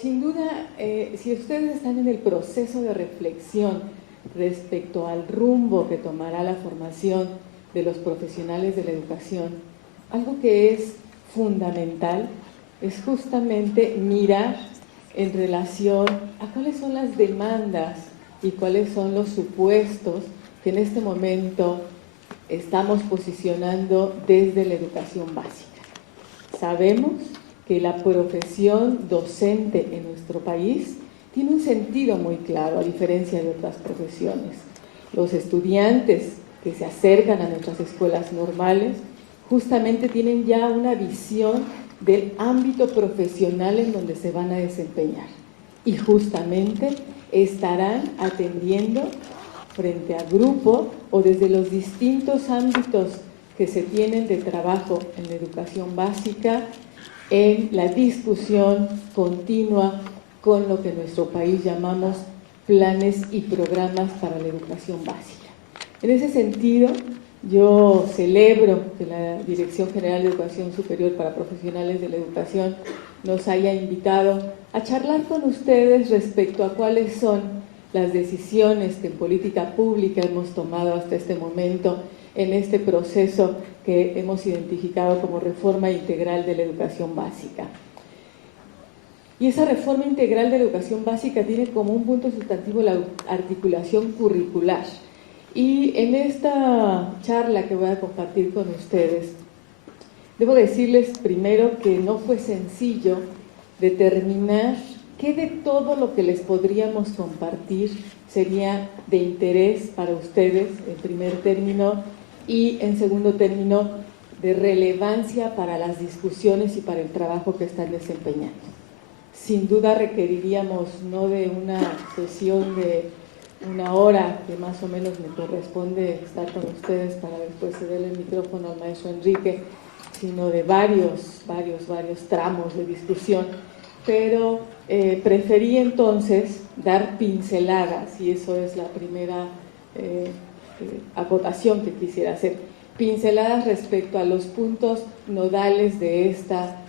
sin duda, si ustedes están en el proceso de reflexión respecto al rumbo que tomará la formación de los profesionales de la educación, algo que es fundamental es justamente mirar en relación a cuáles son las demandas y cuáles son los supuestos que en este momento estamos posicionando desde la educación básica. Sabemos que la profesión docente en nuestro país tiene un sentido muy claro, a diferencia de otras profesiones. Los estudiantes que se acercan a nuestras escuelas normales justamente tienen ya una visión del ámbito profesional en donde se van a desempeñar y justamente estarán atendiendo frente a grupo o desde los distintos ámbitos que se tienen de trabajo en la educación básica, en la discusión continua con lo que en nuestro país llamamos planes y programas para la educación básica. En ese sentido, yo celebro que la Dirección General de Educación Superior para Profesionales de la Educación nos haya invitado a charlar con ustedes respecto a cuáles son las decisiones que en política pública hemos tomado hasta este momento en este proceso que hemos identificado como reforma integral de la educación básica. Y esa reforma integral de la educación básica tiene como un punto sustantivo la articulación curricular. Y en esta charla que voy a compartir con ustedes, debo decirles primero que no fue sencillo determinar qué de todo lo que les podríamos compartir sería de interés para ustedes, en primer término, y en segundo término, de relevancia para las discusiones y para el trabajo que están desempeñando. Sin duda requeriríamos no de una sesión de una hora, que más o menos me corresponde estar con ustedes para después cederle el micrófono al maestro Enrique, sino de varios tramos de discusión, pero preferí entonces dar pinceladas, y eso es la primera acotación que quisiera hacer, pinceladas respecto a los puntos nodales de esta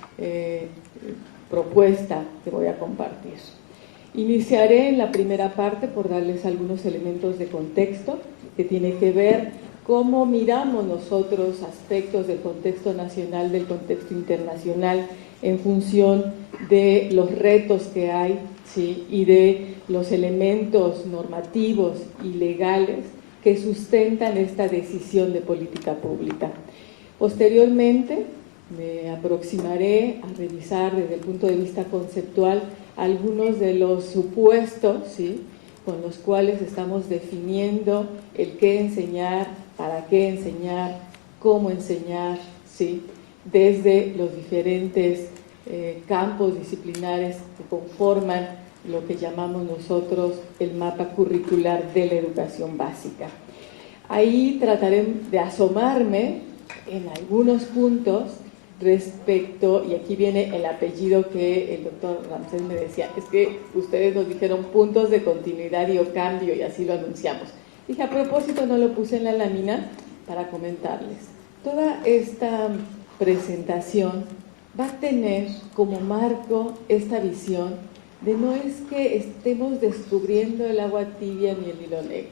propuesta que voy a compartir. Iniciaré en la primera parte por darles algunos elementos de contexto que tiene que ver cómo miramos nosotros aspectos del contexto nacional, del contexto internacional, en función de los retos que hay, ¿sí?, y de los elementos normativos y legales que sustentan esta decisión de política pública. Posteriormente, me aproximaré a revisar desde el punto de vista conceptual algunos de los supuestos, ¿sí?, con los cuales estamos definiendo el qué enseñar, para qué enseñar, cómo enseñar, ¿sí?, desde los diferentes campos disciplinares que conforman lo que llamamos nosotros el mapa curricular de la educación básica. Ahí trataré de asomarme en algunos puntos respecto, y aquí viene el apellido que el doctor Ramsés me decía, es que ustedes nos dijeron puntos de continuidad y o cambio, y así lo anunciamos. Dije, a propósito no lo puse en la lámina para comentarles. Toda esta presentación va a tener como marco esta visión de no es que estemos descubriendo el agua tibia ni el hilo negro.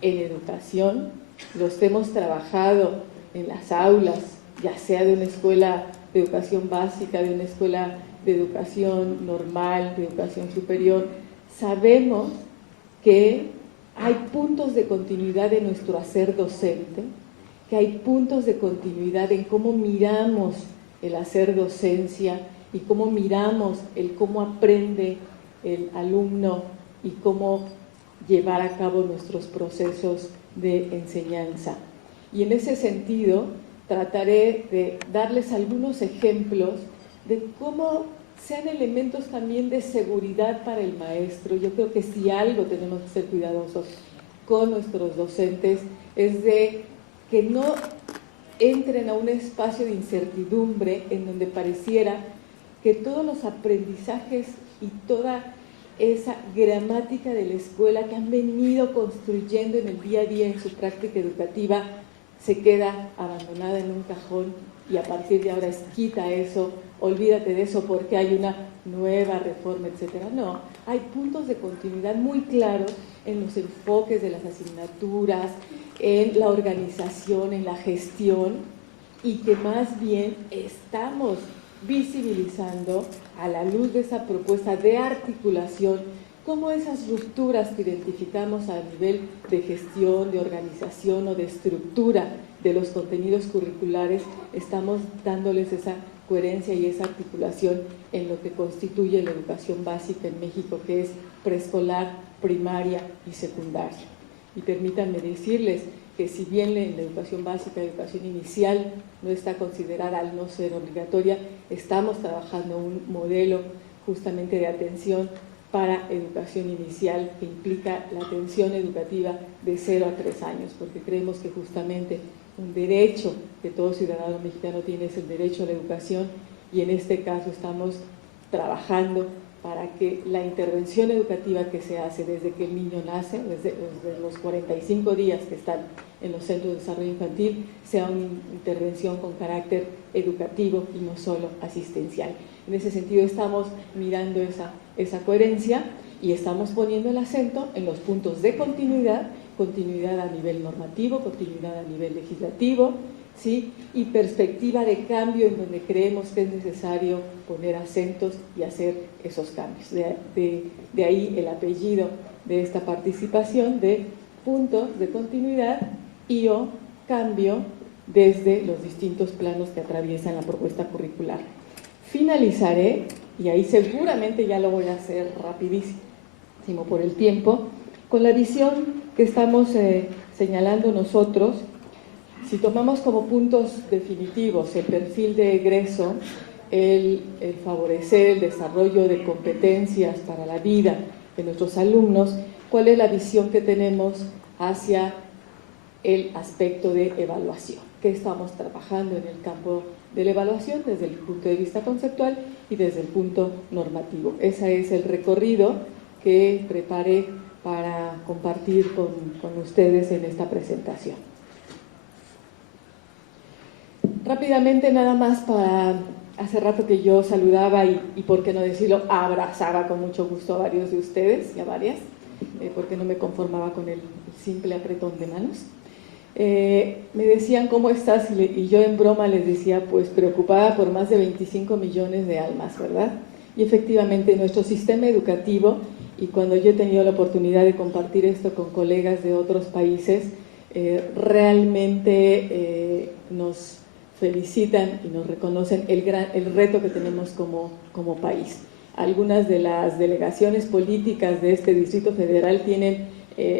En educación los hemos trabajado en las aulas, ya sea de una escuela de educación básica, de una escuela de educación normal, de educación superior. Sabemos que hay puntos de continuidad en nuestro hacer docente, que hay puntos de continuidad en cómo miramos el hacer docencia y cómo miramos el cómo aprende el alumno y cómo llevar a cabo nuestros procesos de enseñanza. Y en ese sentido, trataré de darles algunos ejemplos de cómo sean elementos también de seguridad para el maestro. Yo creo que si algo tenemos que ser cuidadosos con nuestros docentes es de que no entren a un espacio de incertidumbre en donde pareciera que todos los aprendizajes y toda esa gramática de la escuela que han venido construyendo en el día a día en su práctica educativa se queda abandonada en un cajón y a partir de ahora quita eso olvídate de eso porque hay una nueva reforma, etcétera. No, hay puntos de continuidad muy claros en los enfoques de las asignaturas, en la organización, en la gestión, y que más bien estamos visibilizando a la luz de esa propuesta de articulación cómo esas rupturas que identificamos a nivel de gestión, de organización o de estructura de los contenidos curriculares, estamos dándoles esa coherencia y esa articulación en lo que constituye la educación básica en México, que es preescolar, primaria y secundaria. Y permítanme decirles que si bien en la educación básica, educación inicial no está considerada al no ser obligatoria, estamos trabajando un modelo justamente de atención para educación inicial que implica la atención educativa de 0 a 3 años, porque creemos que justamente un derecho que todo ciudadano mexicano tiene es el derecho a la educación, y en este caso estamos trabajando para que la intervención educativa que se hace desde que el niño nace, desde los 45 días que están en los centros de desarrollo infantil, sea una intervención con carácter educativo y no solo asistencial. En ese sentido estamos mirando esa coherencia y estamos poniendo el acento en los puntos de continuidad, continuidad a nivel normativo, continuidad a nivel legislativo, ¿sí? Y perspectiva de cambio en donde creemos que es necesario poner acentos y hacer esos cambios. De ahí el apellido de esta participación de puntos de continuidad y o cambio desde los distintos planos que atraviesan la propuesta curricular. Finalizaré, y ahí seguramente ya lo voy a hacer rapidísimo por el tiempo, con la visión que estamos señalando nosotros. Si tomamos como puntos definitivos el perfil de egreso, el favorecer el desarrollo de competencias para la vida de nuestros alumnos, ¿cuál es la visión que tenemos hacia el aspecto de evaluación? ¿Qué estamos trabajando en el campo de la evaluación desde el punto de vista conceptual y desde el punto normativo? Ese es el recorrido que preparé para compartir con ustedes en esta presentación. Rápidamente, nada más para hace rato que yo saludaba y por qué no decirlo, abrazaba con mucho gusto a varios de ustedes y a varias, porque no me conformaba con el simple apretón de manos. Me decían, ¿cómo estás? Y yo en broma les decía, pues preocupada por más de 25 millones de almas, ¿verdad? Y efectivamente nuestro sistema educativo, y cuando yo he tenido la oportunidad de compartir esto con colegas de otros países, realmente nos felicitan y nos reconocen el reto que tenemos como país. Algunas de las delegaciones políticas de este Distrito Federal tienen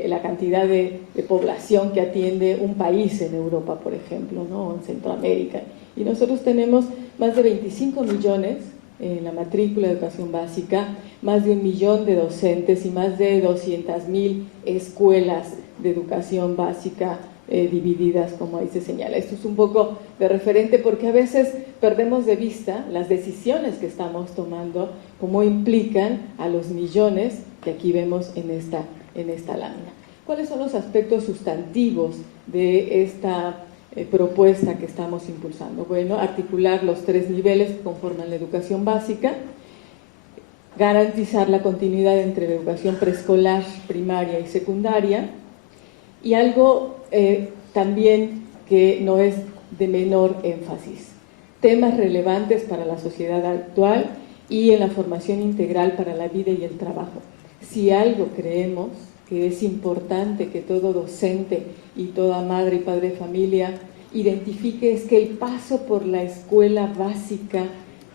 la cantidad de población que atiende un país en Europa, por ejemplo, ¿no? O en Centroamérica. Y nosotros tenemos más de 25 millones en la matrícula de educación básica, más de 1 millón de docentes y más de 200,000 escuelas de educación básica divididas, como ahí se señala. Esto es un poco de referente porque a veces perdemos de vista las decisiones que estamos tomando, cómo implican a los millones que aquí vemos en esta lámina. ¿Cuáles son los aspectos sustantivos de esta propuesta que estamos impulsando? Bueno, articular los 3 niveles que conforman la educación básica, garantizar la continuidad entre la educación preescolar, primaria y secundaria, y algo también que no es de menor énfasis, temas relevantes para la sociedad actual y en la formación integral para la vida y el trabajo. Si algo creemos que es importante que todo docente y toda madre y padre de familia identifique es que el paso por la escuela básica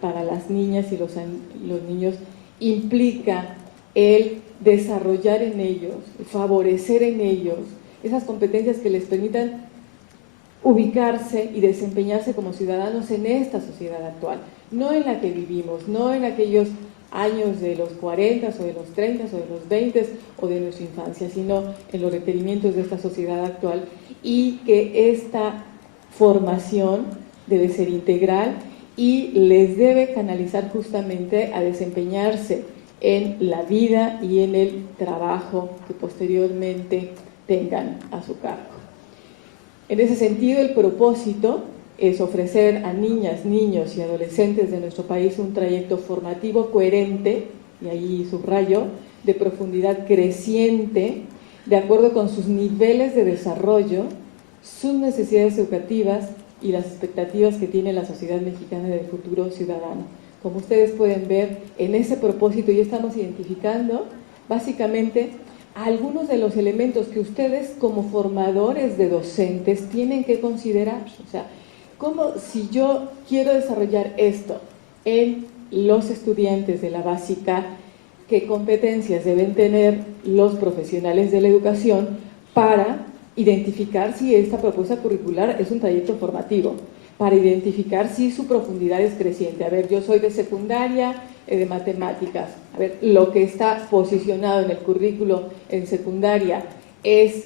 para las niñas y los niños implica el desarrollar en ellos, favorecer en ellos esas competencias que les permitan ubicarse y desempeñarse como ciudadanos en esta sociedad actual, no en la que vivimos, no en aquellos años de los 40 o de los 30 o de los 20 o de nuestra infancia, sino en los requerimientos de esta sociedad actual, y que esta formación debe ser integral y les debe canalizar justamente a desempeñarse en la vida y en el trabajo que posteriormente tengan a su cargo. En ese sentido, el propósito es ofrecer a niñas, niños y adolescentes de nuestro país un trayecto formativo coherente, y ahí subrayo, de profundidad creciente, de acuerdo con sus niveles de desarrollo, sus necesidades educativas y las expectativas que tiene la sociedad mexicana del futuro ciudadano. Como ustedes pueden ver, en ese propósito ya estamos identificando básicamente algunos de los elementos que ustedes como formadores de docentes tienen que considerar. O sea, como si yo quiero desarrollar esto en los estudiantes de la básica, ¿qué competencias deben tener los profesionales de la educación para identificar si esta propuesta curricular es un trayecto formativo? Para identificar si su profundidad es creciente. A ver, yo soy de secundaria, de matemáticas. A ver, lo que está posicionado en el currículo en secundaria es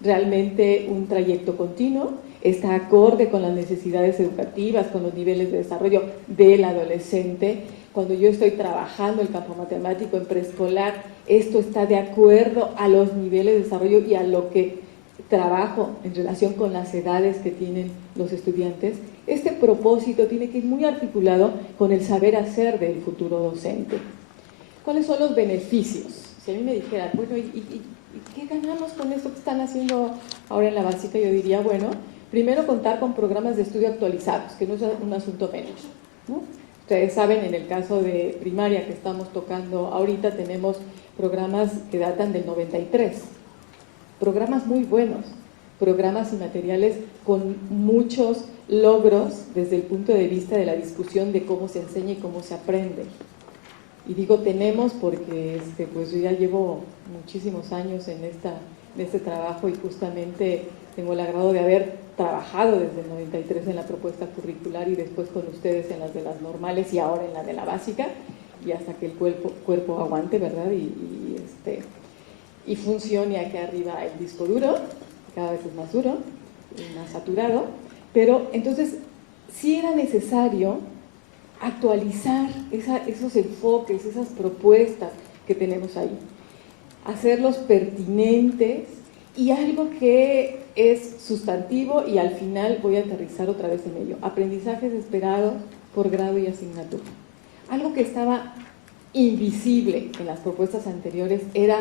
realmente un trayecto continuo, está acorde con las necesidades educativas, con los niveles de desarrollo del adolescente. Cuando yo estoy trabajando el campo matemático en preescolar, esto está de acuerdo a los niveles de desarrollo y a lo que trabajo en relación con las edades que tienen los estudiantes. Este propósito tiene que ir muy articulado con el saber hacer del futuro docente. ¿Cuáles son los beneficios? Si a mí me dijeran, bueno, ¿y qué ganamos con esto que están haciendo ahora en la básica? Yo diría, bueno, primero contar con programas de estudio actualizados, que no es un asunto menos, ¿no? Ustedes saben, en el caso de primaria que estamos tocando ahorita, tenemos programas que datan del 93, programas muy buenos, programas y materiales con muchos logros desde el punto de vista de la discusión de cómo se enseña y cómo se aprende. Y digo tenemos porque pues yo ya llevo muchísimos años en este trabajo y justamente tengo el agrado de haber trabajado desde el 93 en la propuesta curricular y después con ustedes en las de las normales y ahora en la de la básica, y hasta que el cuerpo aguante, ¿verdad? Y funcione aquí arriba el disco duro, cada vez es más duro y más saturado, pero entonces sí era necesario actualizar esos enfoques, esas propuestas que tenemos ahí, hacerlos pertinentes y algo que es sustantivo, y al final voy a aterrizar otra vez en ello: aprendizajes esperados por grado y asignatura. Algo que estaba invisible en las propuestas anteriores era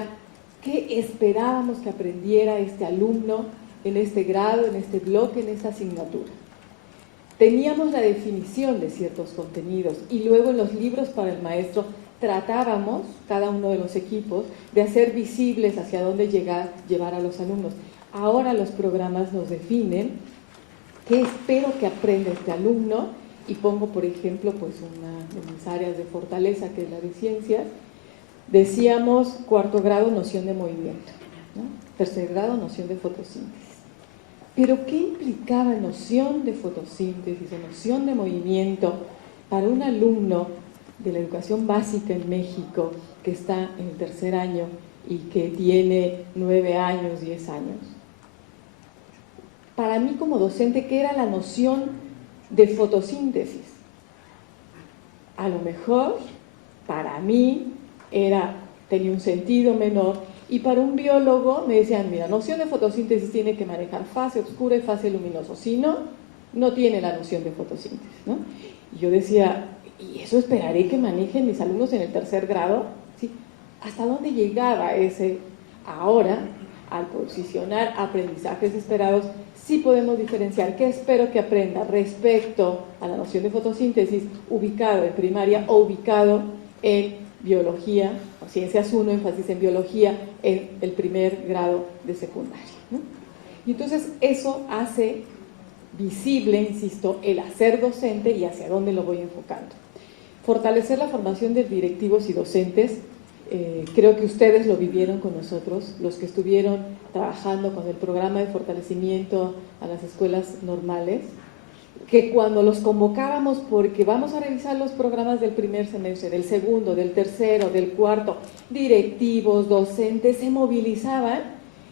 qué esperábamos que aprendiera este alumno en este grado, en este bloque, en esta asignatura. Teníamos la definición de ciertos contenidos y luego en los libros para el maestro tratábamos, cada uno de los equipos, de hacer visibles hacia dónde llevar a los alumnos. Ahora los programas nos definen qué espero que aprenda este alumno, y pongo, por ejemplo, pues una de mis áreas de fortaleza, que es la de ciencias. Decíamos cuarto grado, noción de movimiento, ¿no? Tercer grado, noción de fotosíntesis. Pero ¿qué implicaba noción de fotosíntesis o noción de movimiento para un alumno de la educación básica en México que está en el tercer año y que tiene 9 años, 10 años? Para mí como docente, ¿qué era la noción de fotosíntesis? A lo mejor, para mí, tenía un sentido menor, y para un biólogo me decían, mira, noción de fotosíntesis tiene que manejar fase oscura y fase luminoso, si no, no tiene la noción de fotosíntesis, ¿no? Y yo decía, ¿y eso esperaré que manejen mis alumnos en el tercer grado? ¿Sí? ¿Hasta dónde llegaba ese? Ahora, al posicionar aprendizajes esperados, sí podemos diferenciar qué espero que aprenda respecto a la noción de fotosíntesis ubicado en primaria o ubicado en biología, o ciencias 1, énfasis en biología, en el primer grado de secundaria, ¿no? Y entonces eso hace visible, insisto, el hacer docente y hacia dónde lo voy enfocando. Fortalecer la formación de directivos y docentes. Creo que ustedes lo vivieron con nosotros, los que estuvieron trabajando con el programa de fortalecimiento a las escuelas normales, que cuando los convocábamos, porque vamos a revisar los programas del primer semestre, del segundo, del tercero, del cuarto, directivos, docentes, se movilizaban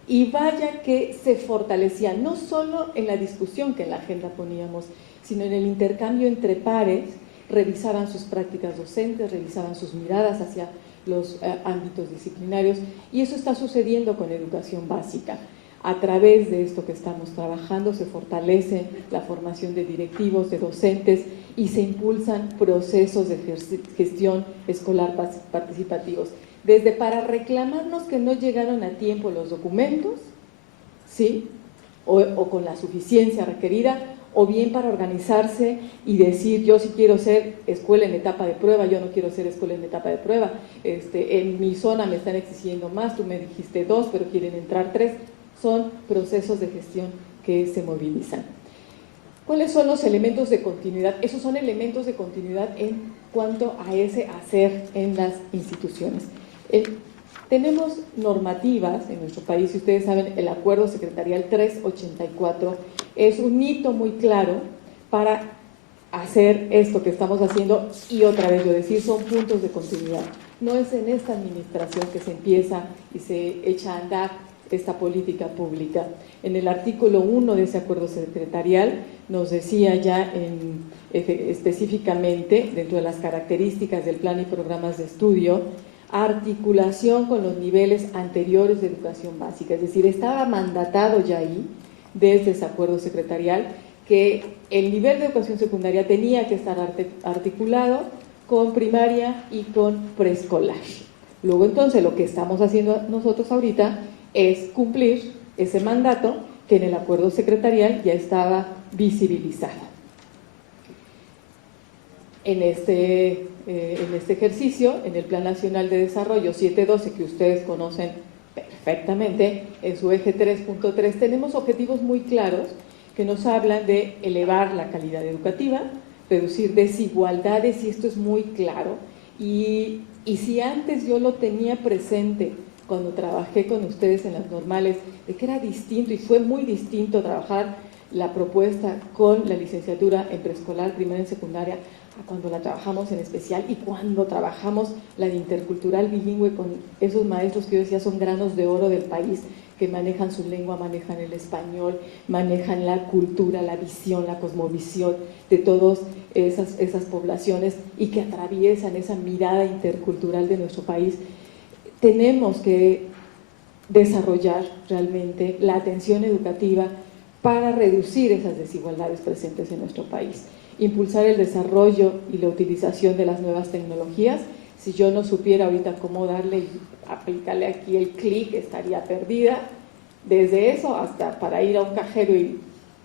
y vaya que se fortalecían, no solo en la discusión que en la agenda poníamos, sino en el intercambio entre pares. Revisaban sus prácticas docentes, revisaban sus miradas hacia los ámbitos disciplinarios, y eso está sucediendo con educación básica. A través de esto que estamos trabajando se fortalece la formación de directivos, de docentes y se impulsan procesos de gestión escolar participativos. Desde para reclamarnos que no llegaron a tiempo los documentos, ¿sí? o con la suficiencia requerida, o bien para organizarse y decir, yo sí quiero ser escuela en etapa de prueba, yo no quiero ser escuela en etapa de prueba, en mi zona me están exigiendo más, tú me dijiste 2, pero quieren entrar 3, son procesos de gestión que se movilizan. ¿Cuáles son los elementos de continuidad? Esos son elementos de continuidad en cuanto a ese hacer en las instituciones. Tenemos normativas en nuestro país, y ustedes saben, el Acuerdo Secretarial 384 es un hito muy claro para hacer esto que estamos haciendo, y otra vez yo decir, son puntos de continuidad. No es en esta administración que se empieza y se echa a andar esta política pública. En el artículo 1 de ese acuerdo secretarial nos decía ya específicamente, dentro de las características del plan y programas de estudio, articulación con los niveles anteriores de educación básica, es decir, estaba mandatado ya ahí, desde ese acuerdo secretarial, que el nivel de educación secundaria tenía que estar articulado con primaria y con preescolar. Luego entonces lo que estamos haciendo nosotros ahorita es cumplir ese mandato que en el acuerdo secretarial ya estaba visibilizado. En este ejercicio, en el Plan Nacional de Desarrollo 712, que ustedes conocen perfectamente, en su eje 3.3 tenemos objetivos muy claros que nos hablan de elevar la calidad educativa, reducir desigualdades, y esto es muy claro, y si antes yo lo tenía presente cuando trabajé con ustedes en las normales, de que era distinto, y fue muy distinto trabajar la propuesta con la licenciatura en preescolar, primaria y secundaria, a cuando la trabajamos en especial, y cuando trabajamos la de intercultural bilingüe con esos maestros que yo decía son granos de oro del país, que manejan su lengua, manejan el español, manejan la cultura, la visión, la cosmovisión de todas esas poblaciones, y que atraviesan esa mirada intercultural de nuestro país. Tenemos que desarrollar realmente la atención educativa para reducir esas desigualdades presentes en nuestro país. Impulsar el desarrollo y la utilización de las nuevas tecnologías. Si yo no supiera ahorita cómo darle y aplicarle aquí el clic, estaría perdida. Desde eso hasta para ir a un cajero y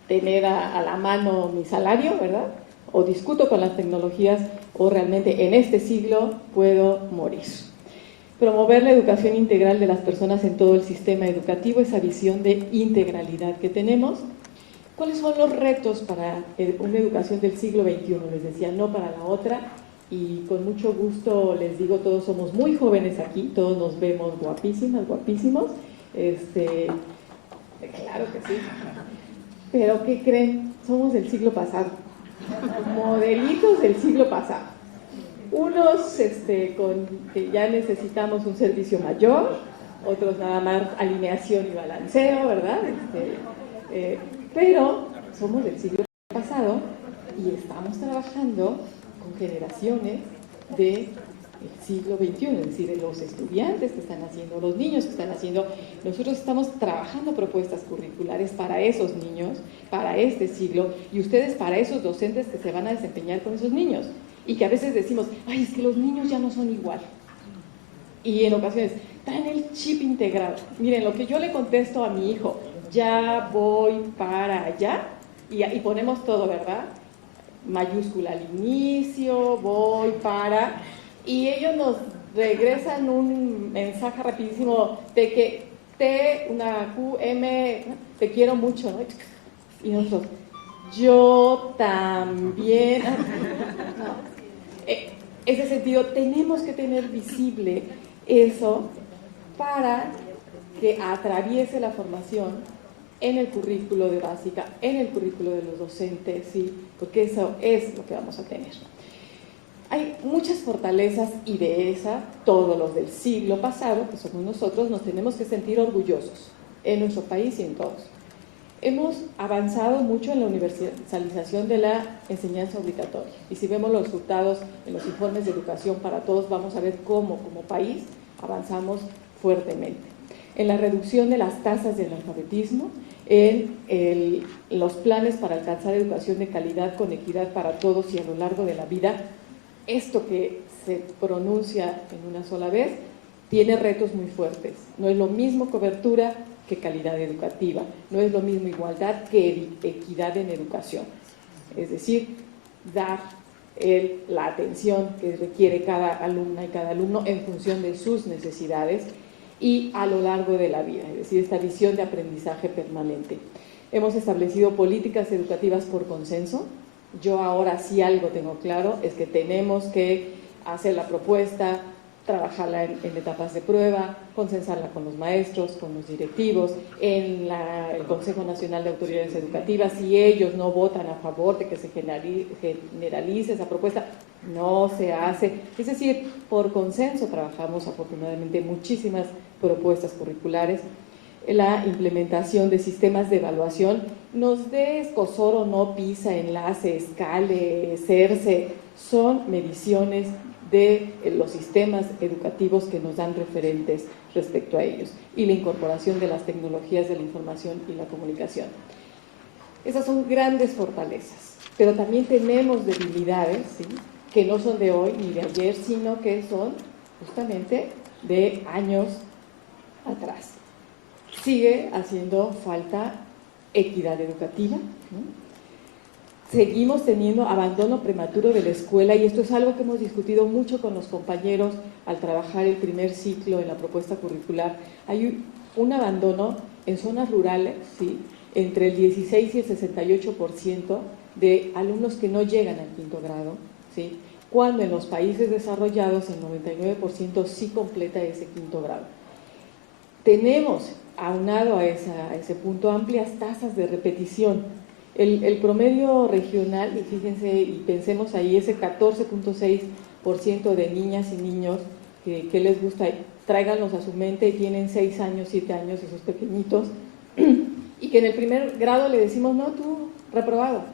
tener a la mano mi salario, ¿verdad? O discuto con las tecnologías, o realmente en este siglo puedo morir. Promover la educación integral de las personas en todo el sistema educativo, esa visión de integralidad que tenemos. ¿Cuáles son los retos para una educación del siglo XXI? Les decía, no para la otra, y con mucho gusto les digo, todos somos muy jóvenes aquí, todos nos vemos guapísimas, guapísimos, claro que sí, pero ¿qué creen? Somos del siglo pasado, modelitos del siglo pasado, unos que ya necesitamos un servicio mayor, otros nada más alineación y balanceo, ¿verdad? Pero somos del siglo pasado y estamos trabajando con generaciones del siglo XXI, es decir, de los estudiantes que están haciendo, los niños que están haciendo. Nosotros estamos trabajando propuestas curriculares para esos niños, para este siglo, y ustedes para esos docentes que se van a desempeñar con esos niños, y que a veces decimos, ay, es que los niños ya no son igual, y en ocasiones traen el chip integrado. Miren, lo que yo le contesto a mi hijo, ya voy para allá, y ponemos todo, ¿verdad? Mayúscula al inicio, voy para, y ellos nos regresan un mensaje rapidísimo de que T, una Q, M, te quiero mucho, ¿no? Y nosotros, yo también. No. Ese sentido, tenemos que tener visible eso para que atraviese la formación en el currículo de básica, en el currículo de los docentes, ¿sí? Porque eso es lo que vamos a tener. Hay muchas fortalezas, y de esa, todos los del siglo pasado, que somos nosotros, nos tenemos que sentir orgullosos en nuestro país y en todos. Hemos avanzado mucho en la universalización de la enseñanza obligatoria, y si vemos los resultados en los informes de educación para todos, vamos a ver cómo como país avanzamos fuertemente. en la reducción de las tasas de analfabetismo, en los planes para alcanzar educación de calidad con equidad para todos y a lo largo de la vida. Esto que se pronuncia en una sola vez tiene retos muy fuertes. No es lo mismo cobertura que calidad educativa, no es lo mismo igualdad que equidad en educación. Es decir, dar la atención que requiere cada alumna y cada alumno en función de sus necesidades y a lo largo de la vida, es decir, esta visión de aprendizaje permanente. Hemos establecido políticas educativas por consenso. Yo ahora sí algo tengo claro, es que tenemos que hacer la propuesta, trabajarla en etapas de prueba, consensarla con los maestros, con los directivos, en el Consejo Nacional de Autoridades Educativas. Si ellos no votan a favor de que se generalice esa propuesta, no se hace. Es decir, por consenso trabajamos afortunadamente muchísimas propuestas curriculares. La implementación de sistemas de evaluación, nos dé escozor o no, PISA, Enlace, Scale, CERCE, son mediciones de los sistemas educativos que nos dan referentes respecto a ellos, y la incorporación de las tecnologías de la información y la comunicación. Esas son grandes fortalezas, pero también tenemos debilidades, ¿sí?, que no son de hoy ni de ayer, sino que son justamente de años atrás. Sigue haciendo falta equidad educativa, ¿no? Seguimos teniendo abandono prematuro de la escuela, y esto es algo que hemos discutido mucho con los compañeros al trabajar el primer ciclo en la propuesta curricular. Hay un abandono en zonas rurales, ¿sí?, entre el 16 y el 68% de alumnos que no llegan al quinto grado, ¿sí?, cuando en los países desarrollados el 99% sí completa ese quinto grado. Tenemos, aunado a ese punto, amplias tasas de repetición. El promedio regional, y fíjense y pensemos ahí, ese 14.6% de niñas y niños que les gusta, tráiganlos a su mente, tienen 6 años, 7 años, esos pequeñitos, y que en el primer grado le decimos, no, tú, reprobado.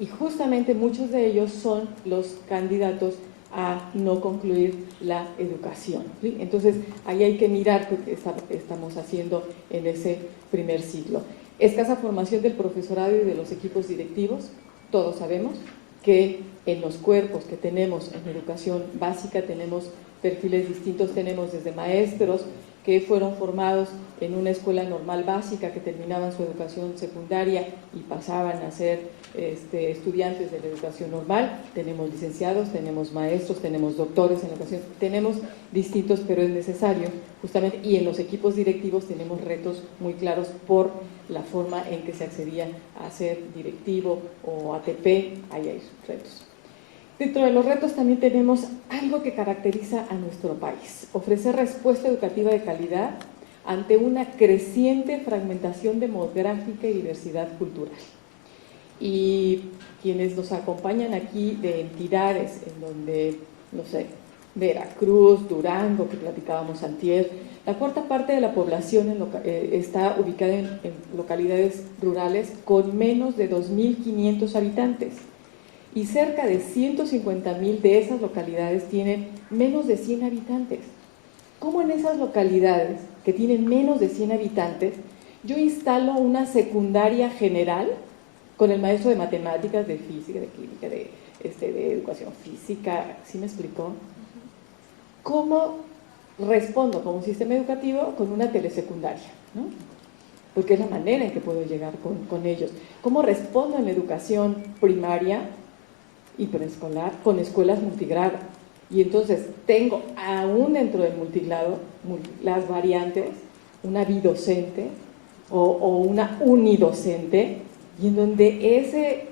Y justamente muchos de ellos son los candidatos a no concluir la educación, ¿sí? Entonces, ahí hay que mirar qué estamos haciendo en ese primer ciclo. Escasa formación del profesorado y de los equipos directivos. Todos sabemos que en los cuerpos que tenemos en educación básica tenemos perfiles distintos, tenemos desde maestros que fueron formados en una escuela normal básica, que terminaban su educación secundaria y pasaban a ser estudiantes de la educación normal, tenemos licenciados, tenemos maestros, tenemos doctores en educación, tenemos distintos, pero es necesario justamente, y en los equipos directivos tenemos retos muy claros por la forma en que se accedía a ser directivo o ATP, ahí hay retos. Dentro de los retos también tenemos algo que caracteriza a nuestro país: ofrecer respuesta educativa de calidad ante una creciente fragmentación demográfica y diversidad cultural. Y quienes nos acompañan aquí de entidades en donde, no sé, Veracruz, Durango, que platicábamos antier, la cuarta parte de la población está ubicada en localidades rurales con menos de 2.500 habitantes. Y cerca de 150.000 de esas localidades tienen menos de 100 habitantes. ¿Cómo en esas localidades que tienen menos de 100 habitantes yo instalo una secundaria general con el maestro de matemáticas, de física, de química, de educación física? ¿Sí me explicó? ¿Cómo respondo como sistema educativo con una telesecundaria, ¿no? Porque es la manera en que puedo llegar con ellos. ¿Cómo respondo en la educación primaria y preescolar con escuelas multigrado? Y entonces tengo aún dentro del multigrado las variantes, una bidocente o una unidocente, y en donde ese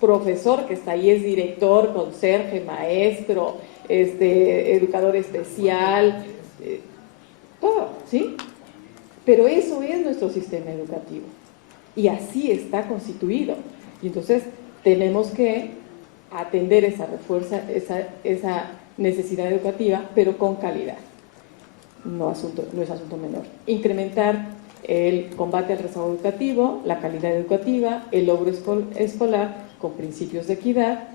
profesor que está ahí es director, conserje, maestro, educador especial, todo, ¿sí? Pero eso es nuestro sistema educativo y así está constituido, y entonces tenemos que atender esa necesidad educativa, pero con calidad. No es asunto menor. Incrementar el combate al rezago educativo, la calidad educativa, el logro escolar con principios de equidad.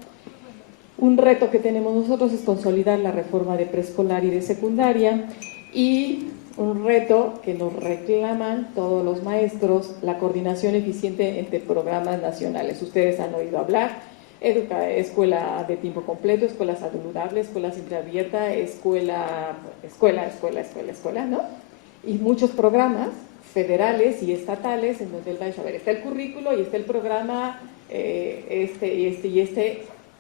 Un reto que tenemos nosotros es consolidar la reforma de preescolar y de secundaria, y un reto que nos reclaman todos los maestros, la coordinación eficiente entre programas nacionales. Ustedes han oído hablar, escuela de tiempo completo, escuela saludable, escuela siempre abierta, escuela, ¿no? Y muchos programas federales y estatales en donde el maestro, a ver, está el currículo y está el programa,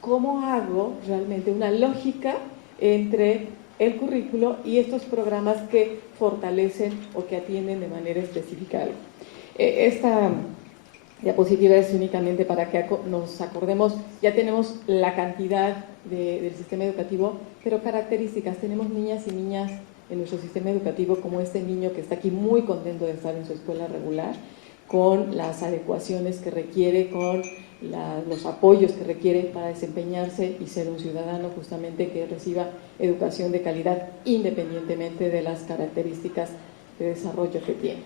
¿cómo hago realmente una lógica entre el currículo y estos programas que fortalecen o que atienden de manera específica algo? Esta diapositiva es únicamente para que nos acordemos, ya tenemos la cantidad del sistema educativo, pero características, tenemos niñas y niñas en nuestro sistema educativo como este niño que está aquí muy contento de estar en su escuela regular, con las adecuaciones que requiere, con los apoyos que requiere para desempeñarse y ser un ciudadano justamente que reciba educación de calidad independientemente de las características de desarrollo que tiene.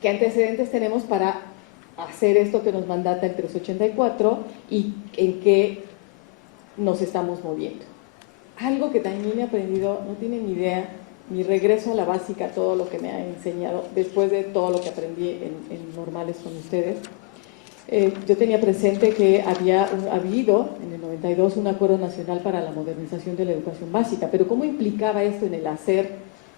¿Qué antecedentes tenemos para hacer esto que nos mandata el 384 y en qué nos estamos moviendo? Algo que también he aprendido, no tienen ni idea, mi regreso a la básica, todo lo que me ha enseñado, después de todo lo que aprendí en normales con ustedes. Yo tenía presente que había habido en el 92 un acuerdo nacional para la modernización de la educación básica, pero ¿cómo implicaba esto en el hacer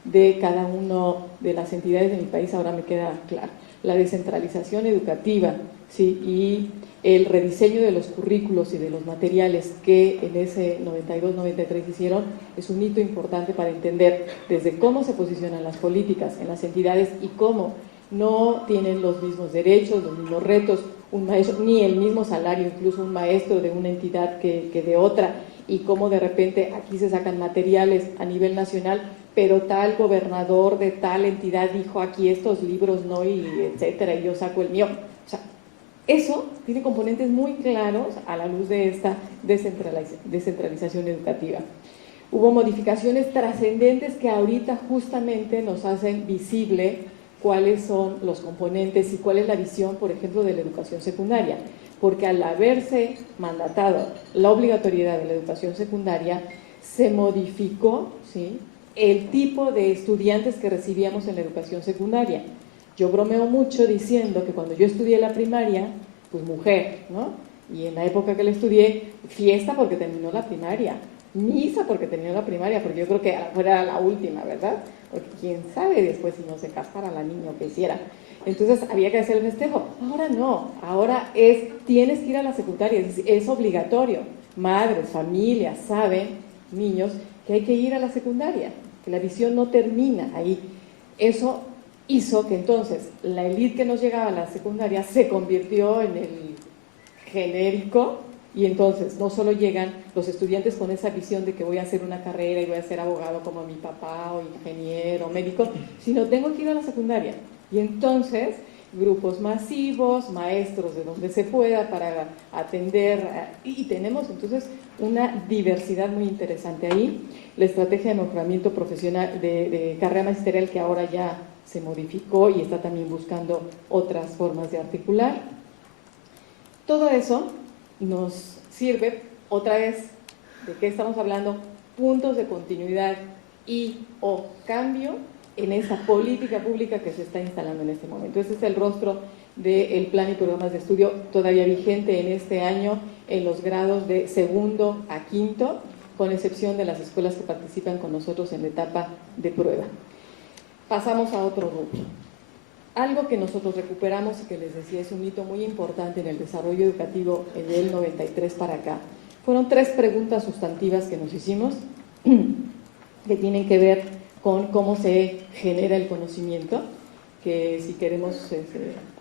de cada una de las entidades de mi país? Ahora me queda claro. La descentralización educativa, ¿sí? Y el rediseño de los currículos y de los materiales que en ese 92-93 hicieron es un hito importante para entender desde cómo se posicionan las políticas en las entidades y cómo no tienen los mismos derechos, los mismos retos, un maestro, ni el mismo salario, incluso un maestro de una entidad que de otra, y cómo de repente aquí se sacan materiales a nivel nacional, pero tal gobernador de tal entidad dijo aquí estos libros no, y etcétera, y yo saco el mío. O sea, eso tiene componentes muy claros a la luz de esta descentralización educativa. Hubo modificaciones trascendentes que ahorita justamente nos hacen visible cuáles son los componentes y cuál es la visión, por ejemplo, de la educación secundaria, porque al haberse mandatado la obligatoriedad de la educación secundaria, se modificó, ¿sí?, el tipo de estudiantes que recibíamos en la educación secundaria. Yo bromeo mucho diciendo que cuando yo estudié la primaria, pues mujer, ¿no? Y en la época que la estudié, fiesta porque terminó la primaria, misa porque terminó la primaria, porque yo creo que era la última, ¿verdad? Porque quién sabe después si no se casara la niña o que hiciera. Entonces había que hacer el festejo. Ahora no, ahora tienes que ir a la secundaria, es obligatorio. Madres, familias, saben, niños, que hay que ir a la secundaria, que la visión no termina ahí. Eso hizo que entonces la élite que nos llegaba a la secundaria se convirtió en el genérico, y entonces no solo llegan los estudiantes con esa visión de que voy a hacer una carrera y voy a ser abogado como mi papá o ingeniero o médico, sino tengo que ir a la secundaria. Y entonces grupos masivos, maestros de donde se pueda para atender, y tenemos entonces una diversidad muy interesante ahí. La estrategia de mejoramiento profesional de carrera magisterial, que ahora ya se modificó y está también buscando otras formas de articular. Todo eso nos sirve, otra vez, ¿de qué estamos hablando? Puntos de continuidad y o cambio en esa política pública que se está instalando en este momento. Ese es el rostro del plan y programas de estudio todavía vigente en este año en los grados de segundo a quinto, con excepción de las escuelas que participan con nosotros en la etapa de prueba. Pasamos a otro rubro. Algo que nosotros recuperamos y que les decía es un hito muy importante en el desarrollo educativo del 93 para acá. Fueron 3 preguntas sustantivas que nos hicimos que tienen que ver con cómo se genera el conocimiento, que si queremos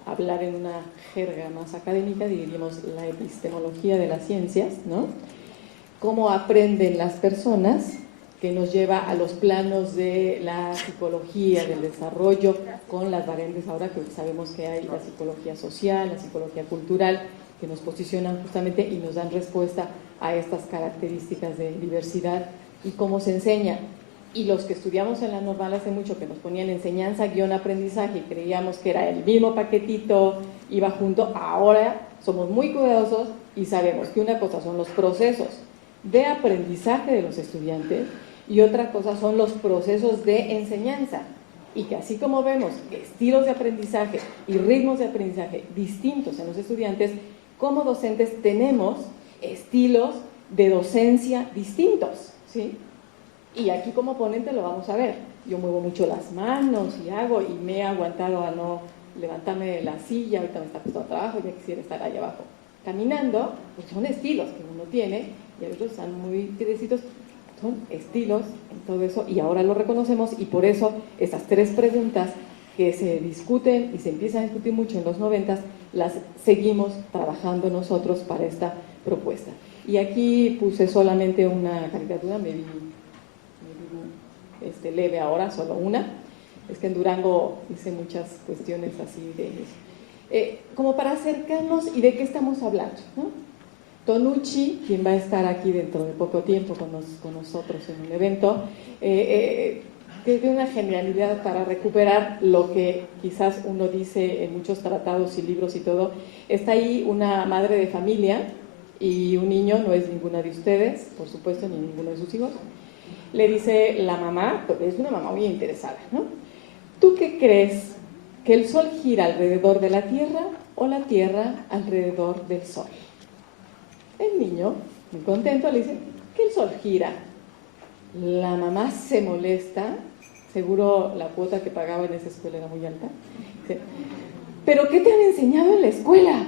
hablar en una jerga más académica diríamos la epistemología de las ciencias, ¿no? Cómo aprenden las personas, que nos lleva a los planos de la psicología, del desarrollo, con las variantes ahora que sabemos que hay la psicología social, la psicología cultural, que nos posicionan justamente y nos dan respuesta a estas características de diversidad y cómo se enseña. Y los que estudiamos en la normal hace mucho, que nos ponían enseñanza-aprendizaje y creíamos que era el mismo paquetito, iba junto, ahora somos muy cuidadosos y sabemos que una cosa son los procesos de aprendizaje de los estudiantes y otra cosa son los procesos de enseñanza. Y que así como vemos estilos de aprendizaje y ritmos de aprendizaje distintos en los estudiantes, como docentes tenemos estilos de docencia distintos, ¿sí? Y aquí como ponente lo vamos a ver. Yo muevo mucho las manos y me he aguantado a no levantarme de la silla, ahorita me está costando trabajo, ya quisiera estar allá abajo caminando, pues son estilos que uno tiene y otros están muy quietecitos, son estilos en todo eso y ahora lo reconocemos y por eso esas tres preguntas que se discuten y se empiezan a discutir mucho en los 90 las seguimos trabajando nosotros para esta propuesta. Y aquí puse solamente una caricatura, me vi leve ahora, solo una. Es que en Durango hice muchas cuestiones así como para acercarnos y de qué estamos hablando, ¿no? Tonucci, quien va a estar aquí dentro de poco tiempo con nosotros en un evento, tiene una genialidad para recuperar lo que quizás uno dice en muchos tratados y libros y todo. Está ahí una madre de familia y un niño, no es ninguna de ustedes, por supuesto, ni ninguno de sus hijos. Le dice la mamá, porque es una mamá muy interesada, ¿no? ¿Tú qué crees? ¿Que el Sol gira alrededor de la Tierra o la Tierra alrededor del Sol? El niño, muy contento, le dice que el Sol gira. La mamá se molesta, seguro la cuota que pagaba en esa escuela era muy alta. Dice, ¿pero qué te han enseñado en la escuela?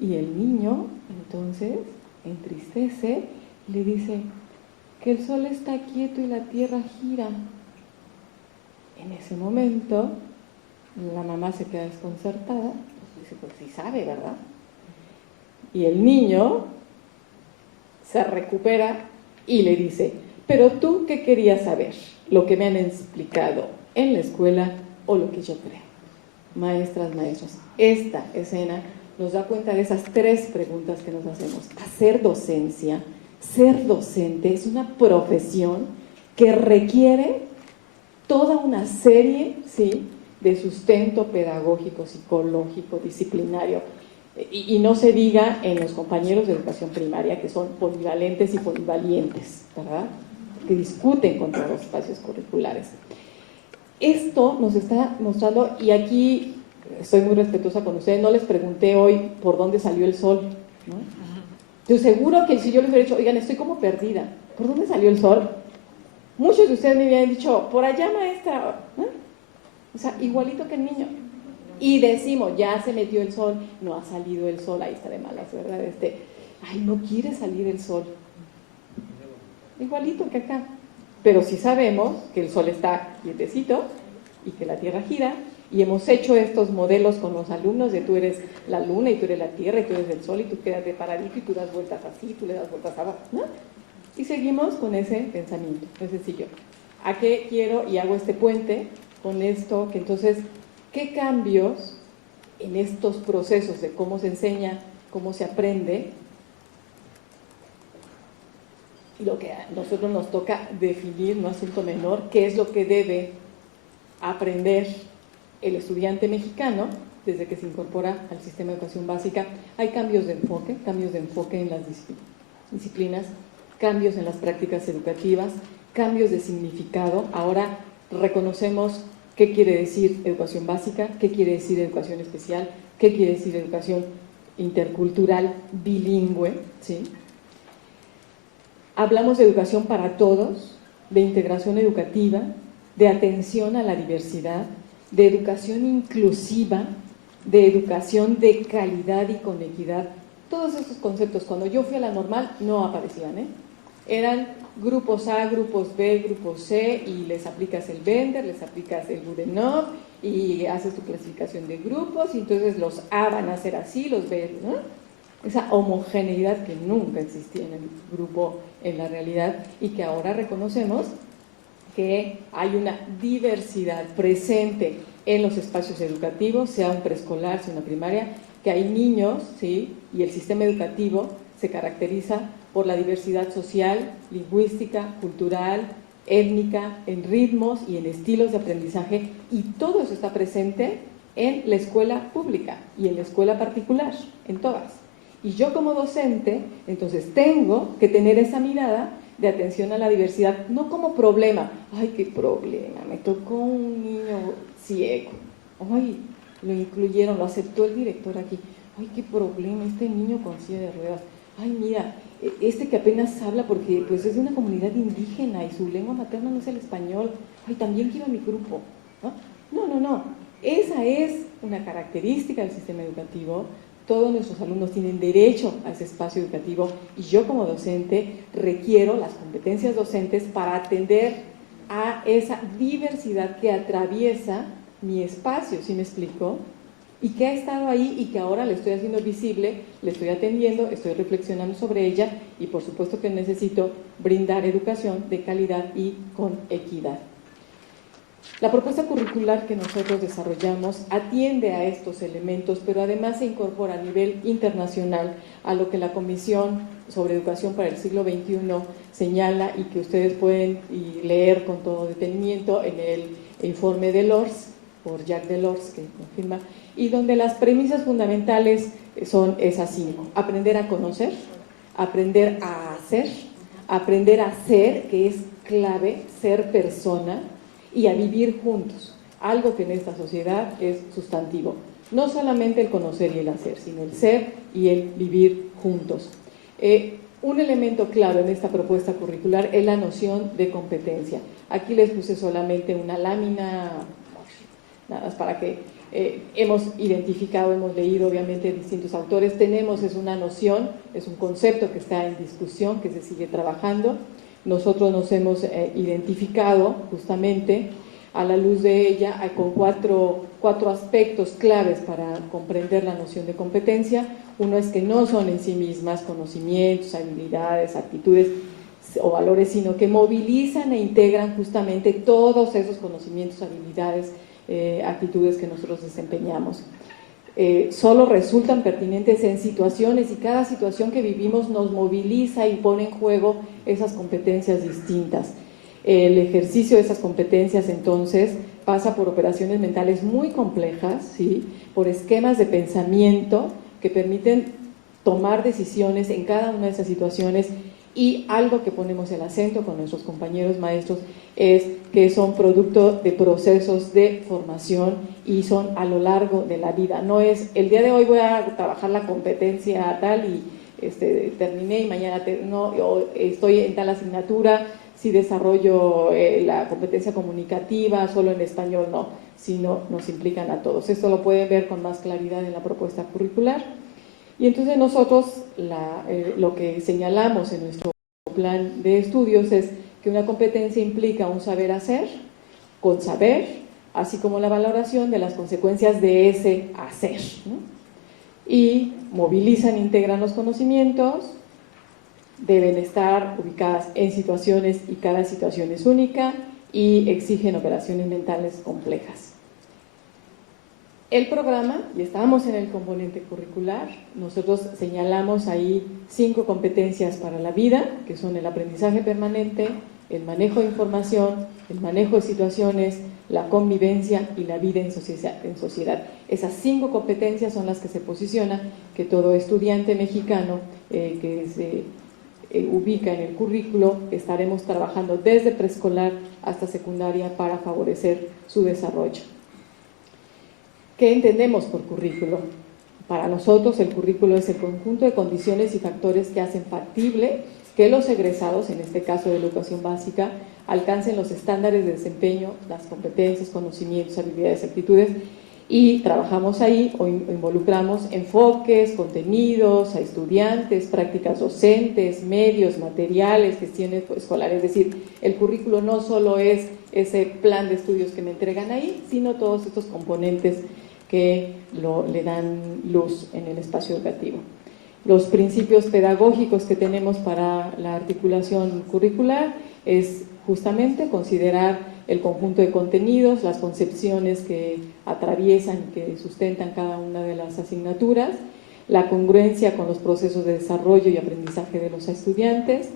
Y el niño, entonces, entristece y le dice que el Sol está quieto y la Tierra gira. En ese momento, la mamá se queda desconcertada, dice, pues sí sabe, ¿verdad? Y el niño se recupera y le dice, ¿pero tú qué querías saber? ¿Lo que me han explicado en la escuela o lo que yo creo? Maestras, maestros, esta escena nos da cuenta de esas tres preguntas que nos hacemos. Hacer docencia, ser docente es una profesión que requiere toda una serie, ¿sí?, de sustento pedagógico, psicológico, disciplinario. Y no se diga en los compañeros de educación primaria que son polivalentes y polivalientes, ¿verdad?, que discuten con todos los espacios curriculares. Esto nos está mostrando, y aquí estoy muy respetuosa con ustedes, no les pregunté hoy por dónde salió el sol, ¿no? Yo seguro que si yo les hubiera dicho, oigan, estoy como perdida, ¿por dónde salió el sol? Muchos de ustedes me habían dicho, por allá, maestra, ¿no? O sea, igualito que el niño. Y decimos, ya se metió el sol, no ha salido el sol, ahí está de malas, ¿verdad? Ay, no quiere salir el sol. Igualito que acá. Pero sí sabemos que el sol está quietecito y que la Tierra gira, y hemos hecho estos modelos con los alumnos de tú eres la luna y tú eres la Tierra y tú eres el sol y tú quedas de paradito y tú das vueltas así, tú le das vueltas abajo, ¿no? Y seguimos con ese pensamiento, es sencillo. ¿A qué quiero y hago este puente con esto? Que entonces, ¿qué cambios en estos procesos de cómo se enseña, cómo se aprende? Y lo que a nosotros nos toca definir, no asunto menor, qué es lo que debe aprender el estudiante mexicano desde que se incorpora al sistema de educación básica. Hay cambios de enfoque en las disciplinas, cambios en las prácticas educativas, cambios de significado. Ahora reconocemos qué quiere decir educación básica, qué quiere decir educación especial, qué quiere decir educación intercultural, bilingüe, ¿sí? Hablamos de educación para todos, de integración educativa, de atención a la diversidad, de educación inclusiva, de educación de calidad y con equidad. Todos esos conceptos, cuando yo fui a la normal, no aparecían, ¿eh? Eran grupos A, grupos B, grupos C, y les aplicas el Bender, les aplicas el Goodenough, y haces tu clasificación de grupos, y entonces los A van a ser así, los B, ¿no? Esa homogeneidad que nunca existía en el grupo en la realidad y que ahora reconocemos que hay una diversidad presente en los espacios educativos, sea un preescolar, sea una primaria, que hay niños, ¿sí? Y el sistema educativo se caracteriza por la diversidad social, lingüística, cultural, étnica, en ritmos y en estilos de aprendizaje, y todo eso está presente en la escuela pública y en la escuela particular, en todas. Y yo como docente, entonces tengo que tener esa mirada de atención a la diversidad, no como problema, ay, qué problema, me tocó un niño ciego, ay, lo incluyeron, lo aceptó el director aquí, ay, qué problema, este niño con silla de ruedas, ay, mira, este que apenas habla porque pues es de una comunidad indígena y su lengua materna no es el español, ay, también quiero a mi grupo, ¿no? No, esa es una característica del sistema educativo. Todos nuestros alumnos tienen derecho a ese espacio educativo y yo como docente requiero las competencias docentes para atender a esa diversidad que atraviesa mi espacio, ¿sí me explico? Y que ha estado ahí y que ahora le estoy haciendo visible, le estoy atendiendo, estoy reflexionando sobre ella y por supuesto que necesito brindar educación de calidad y con equidad. La propuesta curricular que nosotros desarrollamos atiende a estos elementos, pero además se incorpora a nivel internacional a lo que la Comisión sobre Educación para el Siglo XXI señala y que ustedes pueden leer con todo detenimiento en el informe de Delors, por Jacques Delors, que confirma, y donde las premisas fundamentales son esas 5. Aprender a conocer, aprender a ser, que es clave, ser persona, y a vivir juntos, algo que en esta sociedad es sustantivo. No solamente el conocer y el hacer, sino el ser y el vivir juntos. Un elemento clave en esta propuesta curricular es la noción de competencia. Aquí les puse solamente una lámina, nada más para que hemos identificado, hemos leído obviamente distintos autores, es una noción, es un concepto que está en discusión, que se sigue trabajando. Nosotros nos hemos identificado justamente a la luz de ella con cuatro aspectos claves para comprender la noción de competencia. Uno es que no son en sí mismas conocimientos, habilidades, actitudes o valores, sino que movilizan e integran justamente todos esos conocimientos, habilidades, actitudes que nosotros desempeñamos. Solo resultan pertinentes en situaciones y cada situación que vivimos nos moviliza y pone en juego esas competencias distintas. El ejercicio de esas competencias entonces pasa por operaciones mentales muy complejas, ¿sí? Por esquemas de pensamiento que permiten tomar decisiones en cada una de esas situaciones y algo que ponemos el acento con nuestros compañeros maestros es que son producto de procesos de formación y son a lo largo de la vida. No es el día de hoy voy a trabajar la competencia tal y terminé y mañana estoy en tal asignatura, si desarrollo la competencia comunicativa solo en español, no, sino nos implican a todos. Esto lo pueden ver con más claridad en la propuesta curricular. Y entonces nosotros lo que señalamos en nuestro plan de estudios es que una competencia implica un saber hacer con saber, así como la valoración de las consecuencias de ese hacer, ¿no? Y movilizan, integran los conocimientos, deben estar ubicadas en situaciones y cada situación es única y exigen operaciones mentales complejas. El programa, y estábamos en el componente curricular, nosotros señalamos ahí 5 competencias para la vida, que son el aprendizaje permanente, el manejo de información, el manejo de situaciones, la convivencia y la vida en sociedad. Esas 5 competencias son las que se posiciona que todo estudiante mexicano que se ubica en el currículo, estaremos trabajando desde preescolar hasta secundaria para favorecer su desarrollo. ¿Qué entendemos por currículo? Para nosotros el currículo es el conjunto de condiciones y factores que hacen factible que los egresados, en este caso de la educación básica, alcancen los estándares de desempeño, las competencias, conocimientos, habilidades, actitudes, y trabajamos ahí o involucramos enfoques, contenidos, a estudiantes, prácticas docentes, medios, materiales, gestiones escolares. Es decir, el currículo no solo es ese plan de estudios que me entregan ahí, sino todos estos componentes que le dan luz en el espacio educativo. Los principios pedagógicos que tenemos para la articulación curricular es justamente considerar el conjunto de contenidos, las concepciones que atraviesan, que sustentan cada una de las asignaturas, la congruencia con los procesos de desarrollo y aprendizaje de los estudiantes,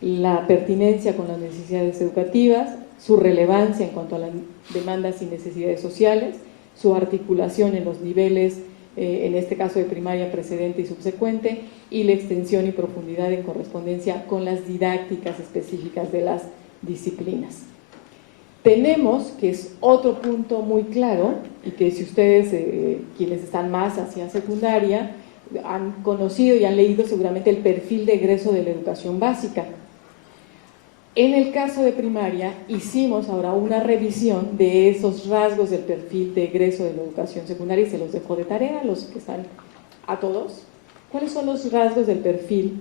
la pertinencia con las necesidades educativas, su relevancia en cuanto a las demandas y necesidades sociales, su articulación en los niveles en este caso de primaria precedente y subsecuente, y la extensión y profundidad en correspondencia con las didácticas específicas de las disciplinas. Tenemos, que es otro punto muy claro, y que si ustedes, quienes están más hacia secundaria, han conocido y han leído seguramente el perfil de egreso de la educación básica. En el caso de primaria, hicimos ahora una revisión de esos rasgos del perfil de egreso de la educación secundaria y se los dejo de tarea a los que están, a todos. ¿Cuáles son los rasgos del perfil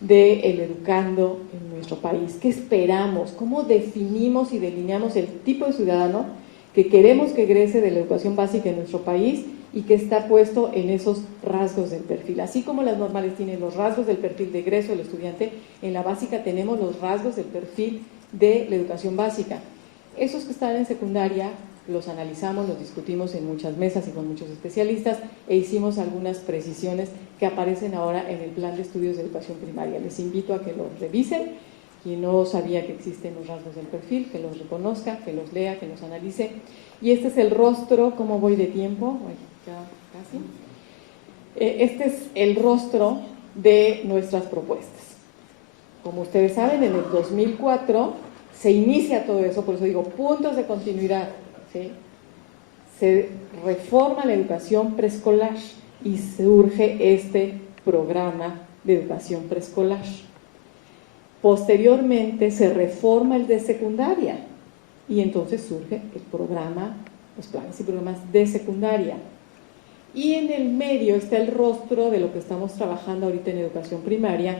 del educando en nuestro país? ¿Qué esperamos? ¿Cómo definimos y delineamos el tipo de ciudadano que queremos que egrese de la educación básica en nuestro país y que está puesto en esos rasgos del perfil? Así como las normales tienen los rasgos del perfil de egreso del estudiante, en la básica tenemos los rasgos del perfil de la educación básica. Esos que están en secundaria los analizamos, los discutimos en muchas mesas y con muchos especialistas e hicimos algunas precisiones que aparecen ahora en el plan de estudios de educación primaria. Les invito a que los revisen. Quien no sabía que existen los rasgos del perfil, que los reconozca, que los lea, que los analice. Y este es el rostro. ¿Cómo voy de tiempo? Bueno, ya casi. Este es el rostro de nuestras propuestas. Como ustedes saben, en el 2004 se inicia todo eso, por eso digo puntos de continuidad, ¿sí? Se reforma la educación preescolar y surge este programa de educación preescolar. Posteriormente se reforma el de secundaria y entonces surge el programa, los planes y programas de secundaria. Y en el medio está el rostro de lo que estamos trabajando ahorita en educación primaria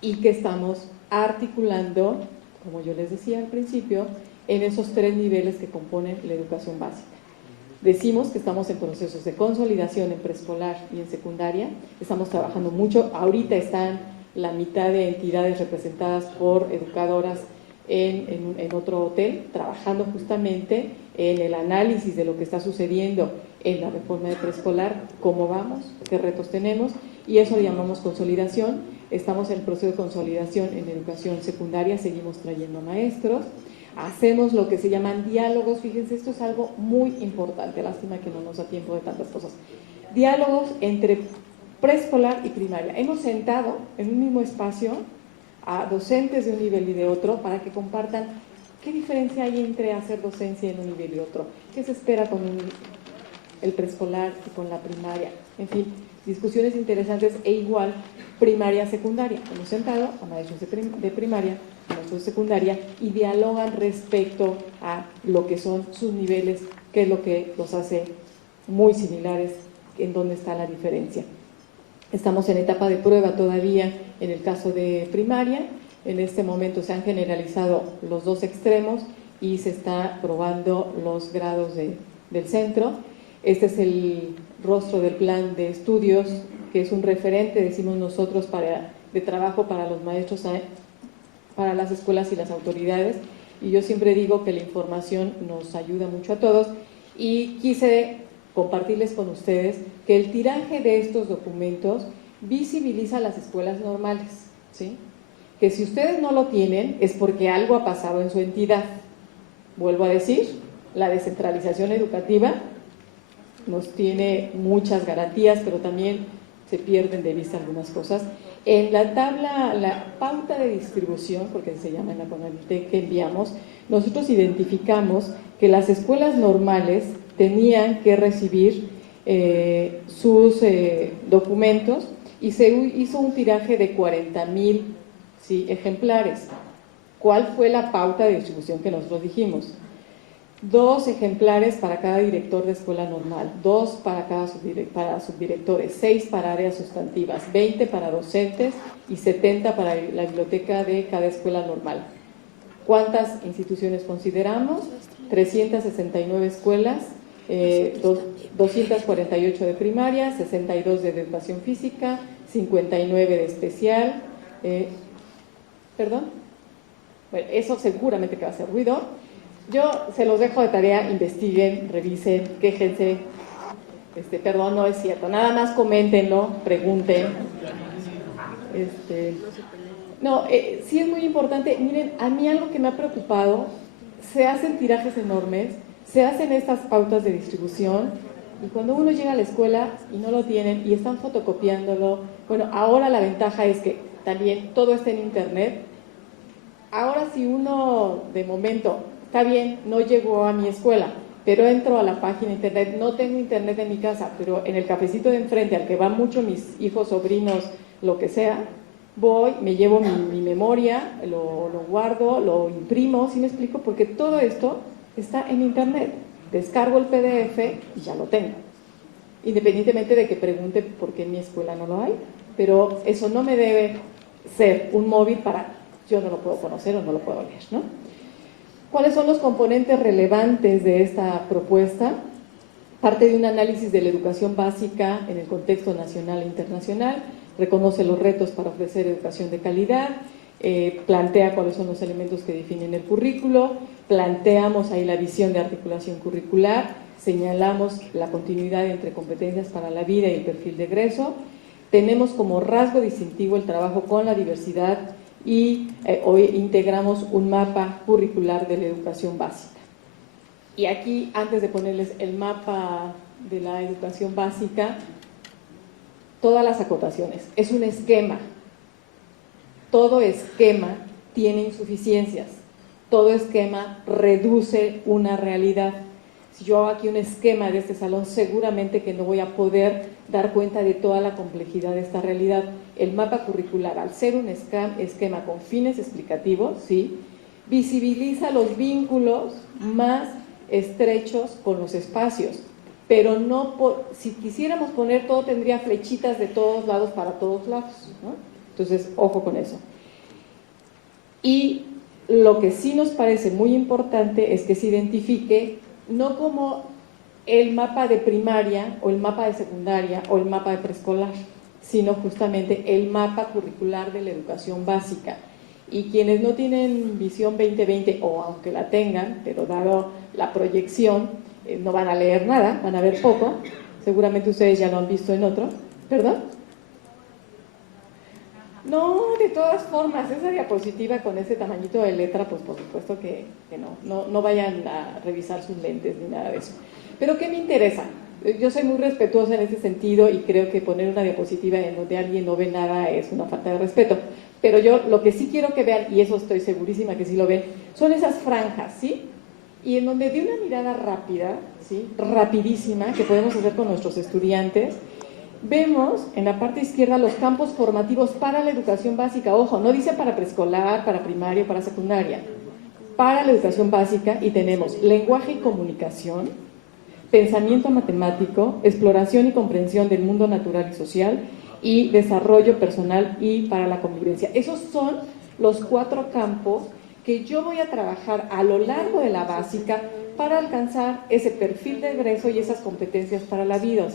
y que estamos articulando, como yo les decía al principio, en esos 3 niveles que componen la educación básica. Decimos que estamos en procesos de consolidación en preescolar y en secundaria, estamos trabajando mucho, ahorita están la mitad de entidades representadas por educadoras en otro hotel, trabajando justamente en el análisis de lo que está sucediendo en la reforma de preescolar, cómo vamos, qué retos tenemos, y eso le llamamos consolidación. Estamos en el proceso de consolidación en educación secundaria, seguimos trayendo maestros, hacemos lo que se llaman diálogos. Fíjense, esto es algo muy importante, lástima que no nos da tiempo de tantas cosas. Diálogos entre preescolar y primaria. Hemos sentado en un mismo espacio a docentes de un nivel y de otro para que compartan qué diferencia hay entre hacer docencia en un nivel y otro, qué se espera con el preescolar y con la primaria, en fin, discusiones interesantes e igual primaria-secundaria. Hemos sentado a maestros de primaria, a maestros de secundaria y dialogan respecto a lo que son sus niveles, qué es lo que los hace muy similares, en dónde está la diferencia. Estamos en etapa de prueba todavía en el caso de primaria. En este momento se han generalizado los 2 extremos y se está probando los grados del centro. Este es el rostro del plan de estudios, que es un referente, decimos nosotros, de trabajo para los maestros, para las escuelas y las autoridades. Y yo siempre digo que la información nos ayuda mucho a todos y quise compartirles con ustedes que el tiraje de estos documentos visibiliza las escuelas normales, ¿sí? Que si ustedes no lo tienen es porque algo ha pasado en su entidad. Vuelvo a decir, la descentralización educativa nos tiene muchas garantías, pero también se pierden de vista algunas cosas. En la tabla, la pauta de distribución, porque se llama en la CONALITEC que enviamos, nosotros identificamos que las escuelas normales tenían que recibir sus documentos y se hizo un tiraje de 40,000 ejemplares. ¿Cuál fue la pauta de distribución que nosotros dijimos? 2 ejemplares para cada director de escuela normal, 2 para cada subdirectores, 6 para áreas sustantivas, 20 para docentes y 70 para la biblioteca de cada escuela normal. ¿Cuántas instituciones consideramos? 369 escuelas, 248 de primaria, 62 de educación física, 59 de especial. ¿Perdón? Bueno, eso seguramente que va a hacer ruido. Yo se los dejo de tarea, investiguen, revisen, quéjense. Perdón, no es cierto. Nada más coméntenlo, pregunten. Sí es muy importante. Miren, a mí algo que me ha preocupado, se hacen tirajes enormes, se hacen estas pautas de distribución Y cuando uno llega a la escuela y no lo tienen y están fotocopiándolo, bueno, ahora la ventaja es que también todo está en internet. Ahora si uno de momento, está bien, no llegó a mi escuela, pero entro a la página de internet, no tengo internet en mi casa, pero en el cafecito de enfrente, al que van mucho mis hijos, sobrinos, lo que sea, voy, me llevo mi memoria, lo guardo, lo imprimo, ¿sí me explico? Porque todo esto está en internet. Descargo el PDF y ya lo tengo. Independientemente de que pregunte por qué en mi escuela no lo hay, pero eso no me debe ser un móvil para yo no lo puedo conocer o no lo puedo leer, ¿no? ¿Cuáles son los componentes relevantes de esta propuesta? Parte de un análisis de la educación básica en el contexto nacional e internacional, reconoce los retos para ofrecer educación de calidad, plantea cuáles son los elementos que definen el currículo, planteamos ahí la visión de articulación curricular, señalamos la continuidad entre competencias para la vida y el perfil de egreso, tenemos como rasgo distintivo el trabajo con la diversidad y hoy integramos un mapa curricular de la educación básica. Y aquí, antes de ponerles el mapa de la educación básica, todas las acotaciones. Es un esquema. Todo esquema tiene insuficiencias. Todo esquema reduce una realidad. Si yo hago aquí un esquema de este salón, seguramente que no voy a poder dar cuenta de toda la complejidad de esta realidad. El mapa curricular, al ser un esquema con fines explicativos, ¿sí?, visibiliza los vínculos más estrechos con los espacios, pero no si quisiéramos poner todo, tendría flechitas de todos lados para todos lados, ¿no? Entonces, ojo con eso. Y lo que sí nos parece muy importante es que se identifique no como el mapa de primaria o el mapa de secundaria o el mapa de preescolar, sino justamente el mapa curricular de la educación básica. Y quienes no tienen visión 2020, o aunque la tengan, pero dado la proyección, no van a leer nada, van a ver poco, seguramente ustedes ya lo han visto en otro. ¿Perdón? No, de todas formas, esa diapositiva con ese tamañito de letra, pues por supuesto que no vayan a revisar sus lentes ni nada de eso. Pero ¿qué me interesa? Yo soy muy respetuosa en ese sentido y creo que poner una diapositiva en donde alguien no ve nada es una falta de respeto. Pero yo lo que sí quiero que vean, y eso estoy segurísima que sí lo ven, son esas franjas, ¿sí? Y en donde de una mirada rápida, ¿sí?, rapidísima, que podemos hacer con nuestros estudiantes, vemos en la parte izquierda los campos formativos para la educación básica. Ojo, no dice para preescolar, para primaria, para secundaria. Para la educación básica, y tenemos lenguaje y comunicación, pensamiento matemático, exploración y comprensión del mundo natural y social, y desarrollo personal y para la convivencia. Esos son los 4 campos que yo voy a trabajar a lo largo de la básica para alcanzar ese perfil de egreso y esas competencias para la vida,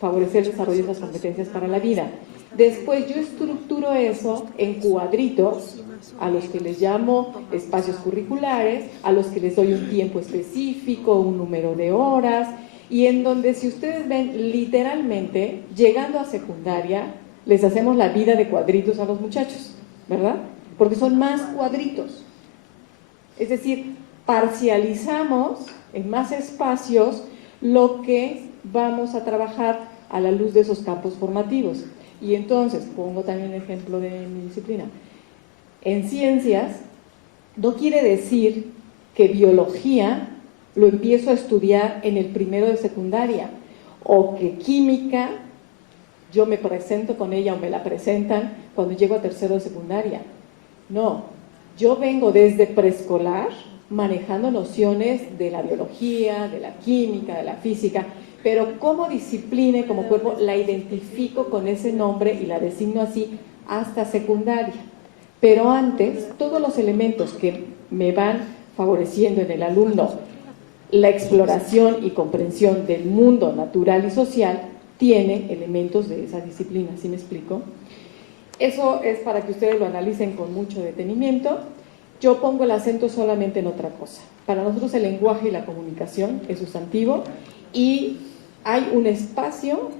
favorecer el desarrollo de esas competencias para la vida. Después yo estructuro eso en cuadritos, a los que les llamo espacios curriculares, a los que les doy un tiempo específico, un número de horas, y en donde, si ustedes ven, literalmente, llegando a secundaria, les hacemos la vida de cuadritos a los muchachos, ¿verdad? Porque son más cuadritos. Es decir, parcializamos en más espacios lo que vamos a trabajar a la luz de esos campos formativos. Y entonces, pongo también un ejemplo de mi disciplina. En ciencias, no quiere decir que biología lo empiezo a estudiar en el primero de secundaria, o que química yo me presento con ella o me la presentan cuando llego a tercero de secundaria. No, yo vengo desde preescolar manejando nociones de la biología, de la química, de la física, pero como disciplina y como cuerpo la identifico con ese nombre y la designo así hasta secundaria. Pero antes, todos los elementos que me van favoreciendo en el alumno la exploración y comprensión del mundo natural y social tiene elementos de esa disciplina, ¿sí me explico? Eso es para que ustedes lo analicen con mucho detenimiento. Yo pongo el acento solamente en otra cosa. Para nosotros el lenguaje y la comunicación es sustantivo y hay un espacio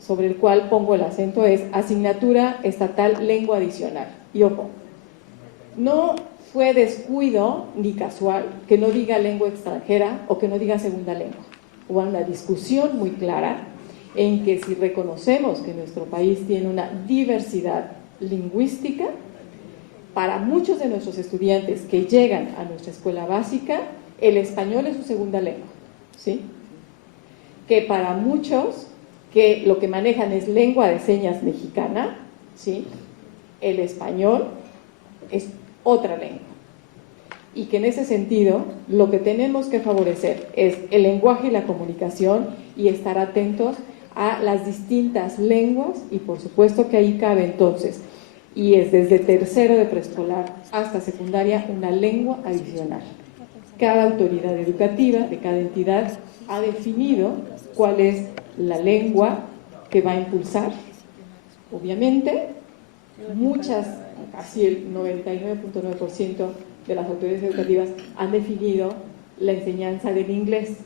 sobre el cual pongo el acento, es asignatura estatal lengua adicional. Y ojo, no fue descuido ni casual que no diga lengua extranjera o que no diga segunda lengua. hubo una discusión muy clara en que si reconocemos que nuestro país tiene una diversidad lingüística, para muchos de nuestros estudiantes que llegan a nuestra escuela básica, el español es su segunda lengua, ¿sí? Que para muchos que lo que manejan es lengua de señas mexicana, ¿sí? El español es otra lengua. Y que en ese sentido lo que tenemos que favorecer es el lenguaje y la comunicación y estar atentos a las distintas lenguas, y por supuesto que ahí cabe entonces, y es desde tercero de preescolar hasta secundaria, una lengua adicional. Cada autoridad educativa de cada entidad ha definido cuál es la lengua que va a impulsar. Obviamente, muchas, casi el 99.9% de las autoridades educativas han definido la enseñanza del inglés,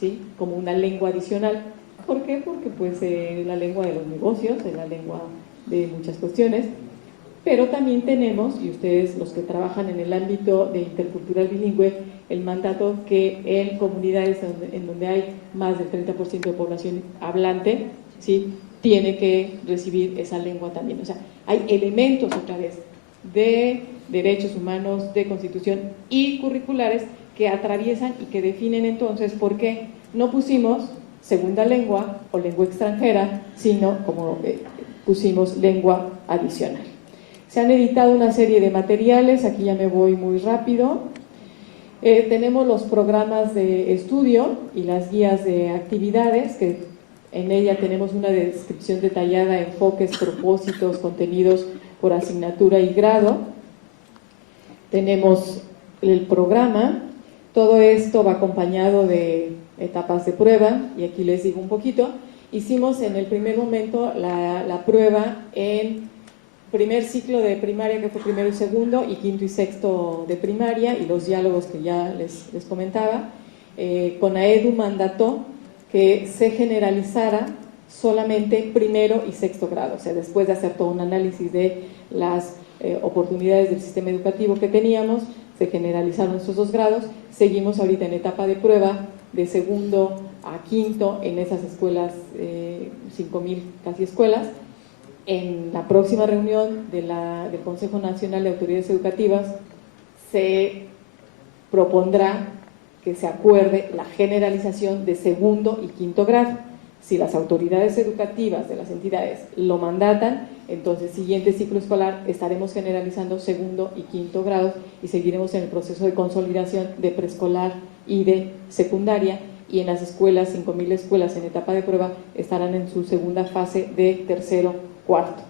¿sí?, como una lengua adicional. ¿Por qué? Porque pues la lengua de los negocios, es la lengua de muchas cuestiones, pero también tenemos, y ustedes los que trabajan en el ámbito de intercultural bilingüe, el mandato que en comunidades en donde hay más del 30% de población hablante, ¿sí?, tiene que recibir esa lengua también. O sea, hay elementos otra vez de derechos humanos, de constitución y curriculares que atraviesan y que definen entonces por qué no pusimos segunda lengua o lengua extranjera, sino como pusimos lengua adicional. Se han editado una serie de materiales, aquí ya me voy muy rápido. Tenemos los programas de estudio y las guías de actividades, que en ella tenemos una descripción detallada, enfoques, propósitos, contenidos por asignatura y grado. Tenemos el programa, todo esto va acompañado de etapas de prueba, y aquí les digo un poquito. Hicimos en el primer momento la prueba en primer ciclo de primaria, que fue primero y segundo, y quinto y sexto de primaria, y los diálogos que ya les comentaba. CONAEDU mandató que se generalizara solamente primero y sexto grado, o sea, después de hacer todo un análisis de las oportunidades del sistema educativo que teníamos, se generalizaron esos dos grados. Seguimos ahorita en etapa de prueba de segundo a quinto en esas escuelas, 5,000 casi escuelas. En la próxima reunión del Consejo Nacional de Autoridades Educativas se propondrá que se acuerde la generalización de segundo y quinto grado. Si las autoridades educativas de las entidades lo mandatan, entonces siguiente ciclo escolar estaremos generalizando segundo y quinto grados y seguiremos en el proceso de consolidación de preescolar y de secundaria, y en las escuelas, 5,000 escuelas en etapa de prueba, estarán en su segunda fase de tercero, cuarto.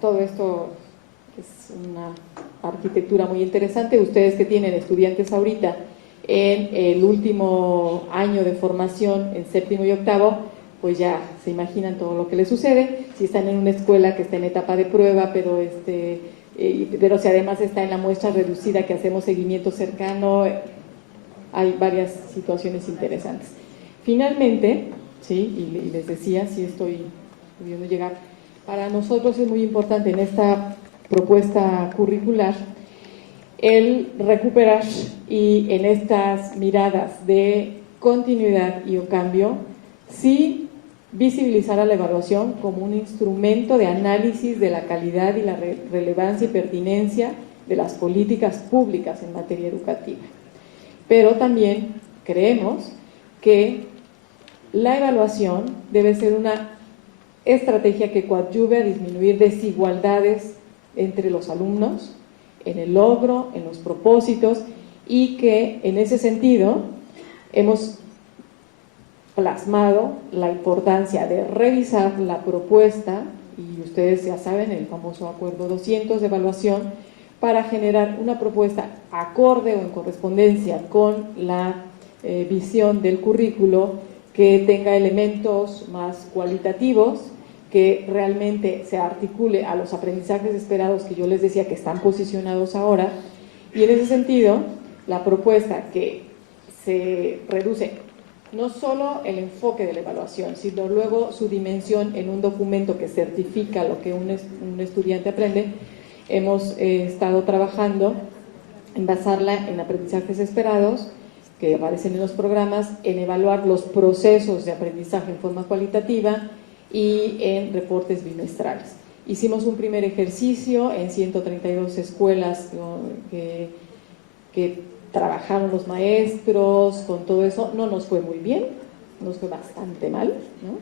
Todo esto es una arquitectura muy interesante. Ustedes que tienen estudiantes ahorita en el último año de formación, en séptimo y octavo, pues ya se imaginan todo lo que les sucede. Si están en una escuela que está en etapa de prueba, pero si además está en la muestra reducida que hacemos seguimiento cercano, hay varias situaciones interesantes. Finalmente, ¿sí?, y les decía, si estoy pudiendo llegar, para nosotros es muy importante en esta propuesta curricular el recuperar, y en estas miradas de continuidad y o cambio, sí visibilizar a la evaluación como un instrumento de análisis de la calidad y la relevancia y pertinencia de las políticas públicas en materia educativa. Pero también creemos que la evaluación debe ser una estrategia que coadyuve a disminuir desigualdades entre los alumnos, en el logro, en los propósitos, y que en ese sentido hemos plasmado la importancia de revisar la propuesta, y ustedes ya saben, el famoso acuerdo 200 de evaluación, para generar una propuesta acorde o en correspondencia con la visión del currículo, que tenga elementos más cualitativos, que realmente se articule a los aprendizajes esperados que yo les decía que están posicionados ahora. Y en ese sentido, la propuesta que se reduce no solo el enfoque de la evaluación, sino luego su dimensión en un documento que certifica lo que un estudiante aprende. Hemos estado trabajando en basarla en aprendizajes esperados, que aparecen en los programas, en evaluar los procesos de aprendizaje en forma cualitativa y en reportes bimestrales. Hicimos un primer ejercicio en 132 escuelas que trabajaron los maestros con todo eso. No nos fue muy bien, nos fue bastante mal, ¿no?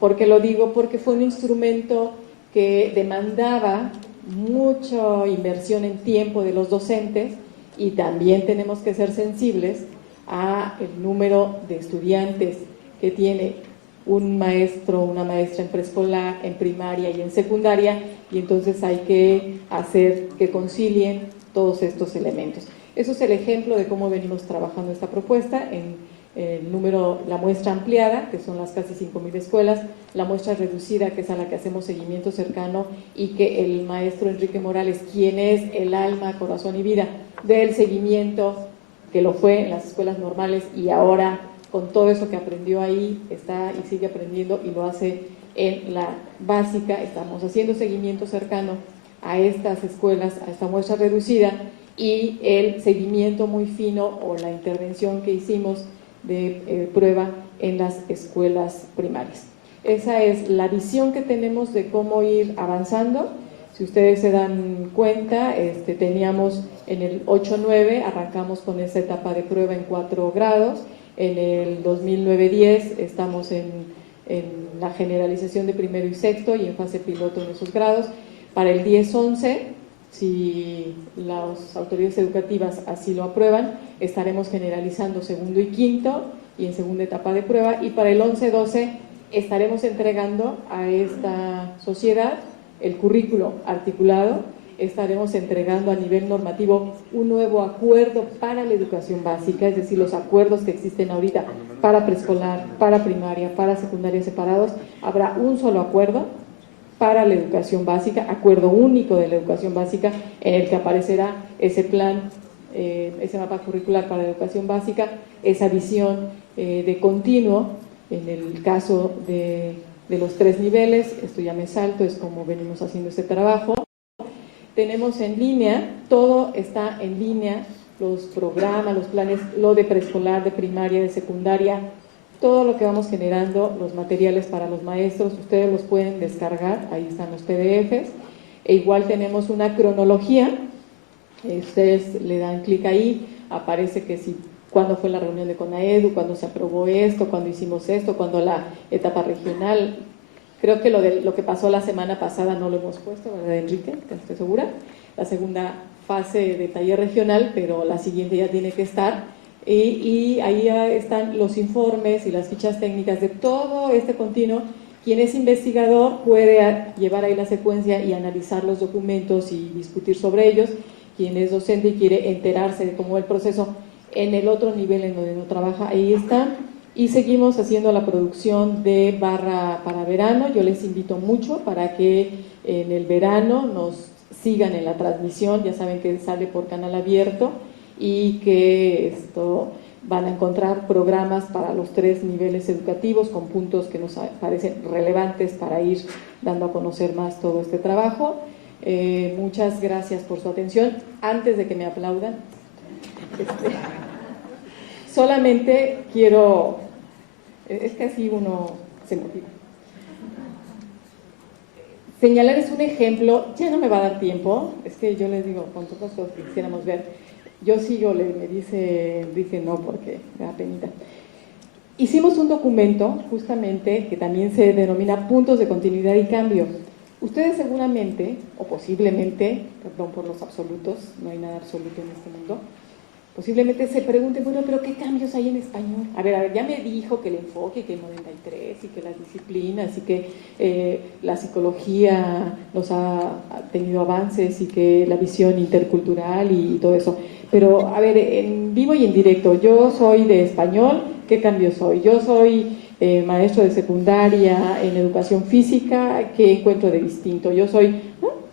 ¿Por qué lo digo? Porque fue un instrumento que demandaba mucha inversión en tiempo de los docentes y también tenemos que ser sensibles a el número de estudiantes que tiene un maestro o una maestra en preescolar, en primaria y en secundaria, y entonces hay que hacer que concilien todos estos elementos. Eso es el ejemplo de cómo venimos trabajando esta propuesta en el número, la muestra ampliada, que son las casi 5.000 escuelas, la muestra reducida, que es a la que hacemos seguimiento cercano, y que el maestro Enrique Morales, quien es el alma, corazón y vida del seguimiento, que lo fue en las escuelas normales y ahora con todo eso que aprendió ahí, está y sigue aprendiendo y lo hace en la básica. Estamos haciendo seguimiento cercano a estas escuelas, a esta muestra reducida, y el seguimiento muy fino o la intervención que hicimos de prueba en las escuelas primarias. Esa es la visión que tenemos de cómo ir avanzando. Si ustedes se dan cuenta, teníamos en el 8-9, arrancamos con esa etapa de prueba en 4 grados, en el 2009-10 estamos en la generalización de primero y sexto y en fase piloto en esos grados. Para el 10-11, si las autoridades educativas así lo aprueban, estaremos generalizando segundo y quinto y en segunda etapa de prueba, y para el 11-12 estaremos entregando a esta sociedad el currículo articulado, estaremos entregando a nivel normativo un nuevo acuerdo para la educación básica, es decir, los acuerdos que existen ahorita para preescolar, para primaria, para secundaria separados, habrá un solo acuerdo para la educación básica, acuerdo único de la educación básica, en el que aparecerá ese plan, ese mapa curricular para la educación básica, esa visión de continuo, en el caso de los 3 niveles, esto ya me salto, es como venimos haciendo este trabajo. Tenemos en línea, todo está en línea, los programas, los planes, lo de preescolar, de primaria, de secundaria, todo lo que vamos generando, los materiales para los maestros, ustedes los pueden descargar, ahí están los PDFs, e igual tenemos una cronología, ustedes le dan clic ahí, aparece que si cuándo fue la reunión de CONAEDU, cuándo se aprobó esto, cuándo hicimos esto, cuándo la etapa regional. Creo que lo que pasó la semana pasada no lo hemos puesto, ¿verdad, Enrique? Estoy segura. La segunda fase de taller regional, pero la siguiente ya tiene que estar. Y ahí están los informes y las fichas técnicas de todo este continuo. Quien es investigador puede llevar ahí la secuencia y analizar los documentos y discutir sobre ellos. Quien es docente y quiere enterarse de cómo va el proceso en el otro nivel en donde no trabaja, ahí está. Y seguimos haciendo la producción de barra para verano. Yo les invito mucho para que en el verano nos sigan en la transmisión. Ya saben que sale por canal abierto y que van a encontrar programas para los 3 niveles educativos con puntos que nos parecen relevantes para ir dando a conocer más todo este trabajo. Muchas gracias por su atención. Antes de que me aplaudan, solamente quiero, es que así uno se motiva, señalarles un ejemplo. Ya no me va a dar tiempo, es que yo les digo con todas las cosas que quisiéramos ver. Yo sigo, me dice no, porque me da penita. Hicimos un documento justamente que también se denomina puntos de continuidad y cambio. Ustedes seguramente, o posiblemente, perdón por los absolutos, no hay nada absoluto en este mundo, posiblemente se pregunten, bueno, pero ¿qué cambios hay en español? A ver, ya me dijo que el enfoque, que el 93, y que las disciplinas, y que la psicología nos ha tenido avances, y que la visión intercultural y todo eso. Pero, a ver, en vivo y en directo, yo soy de español, ¿qué cambio soy? Yo soy maestro de secundaria en educación física, ¿qué encuentro de distinto? Yo soy... ¿no?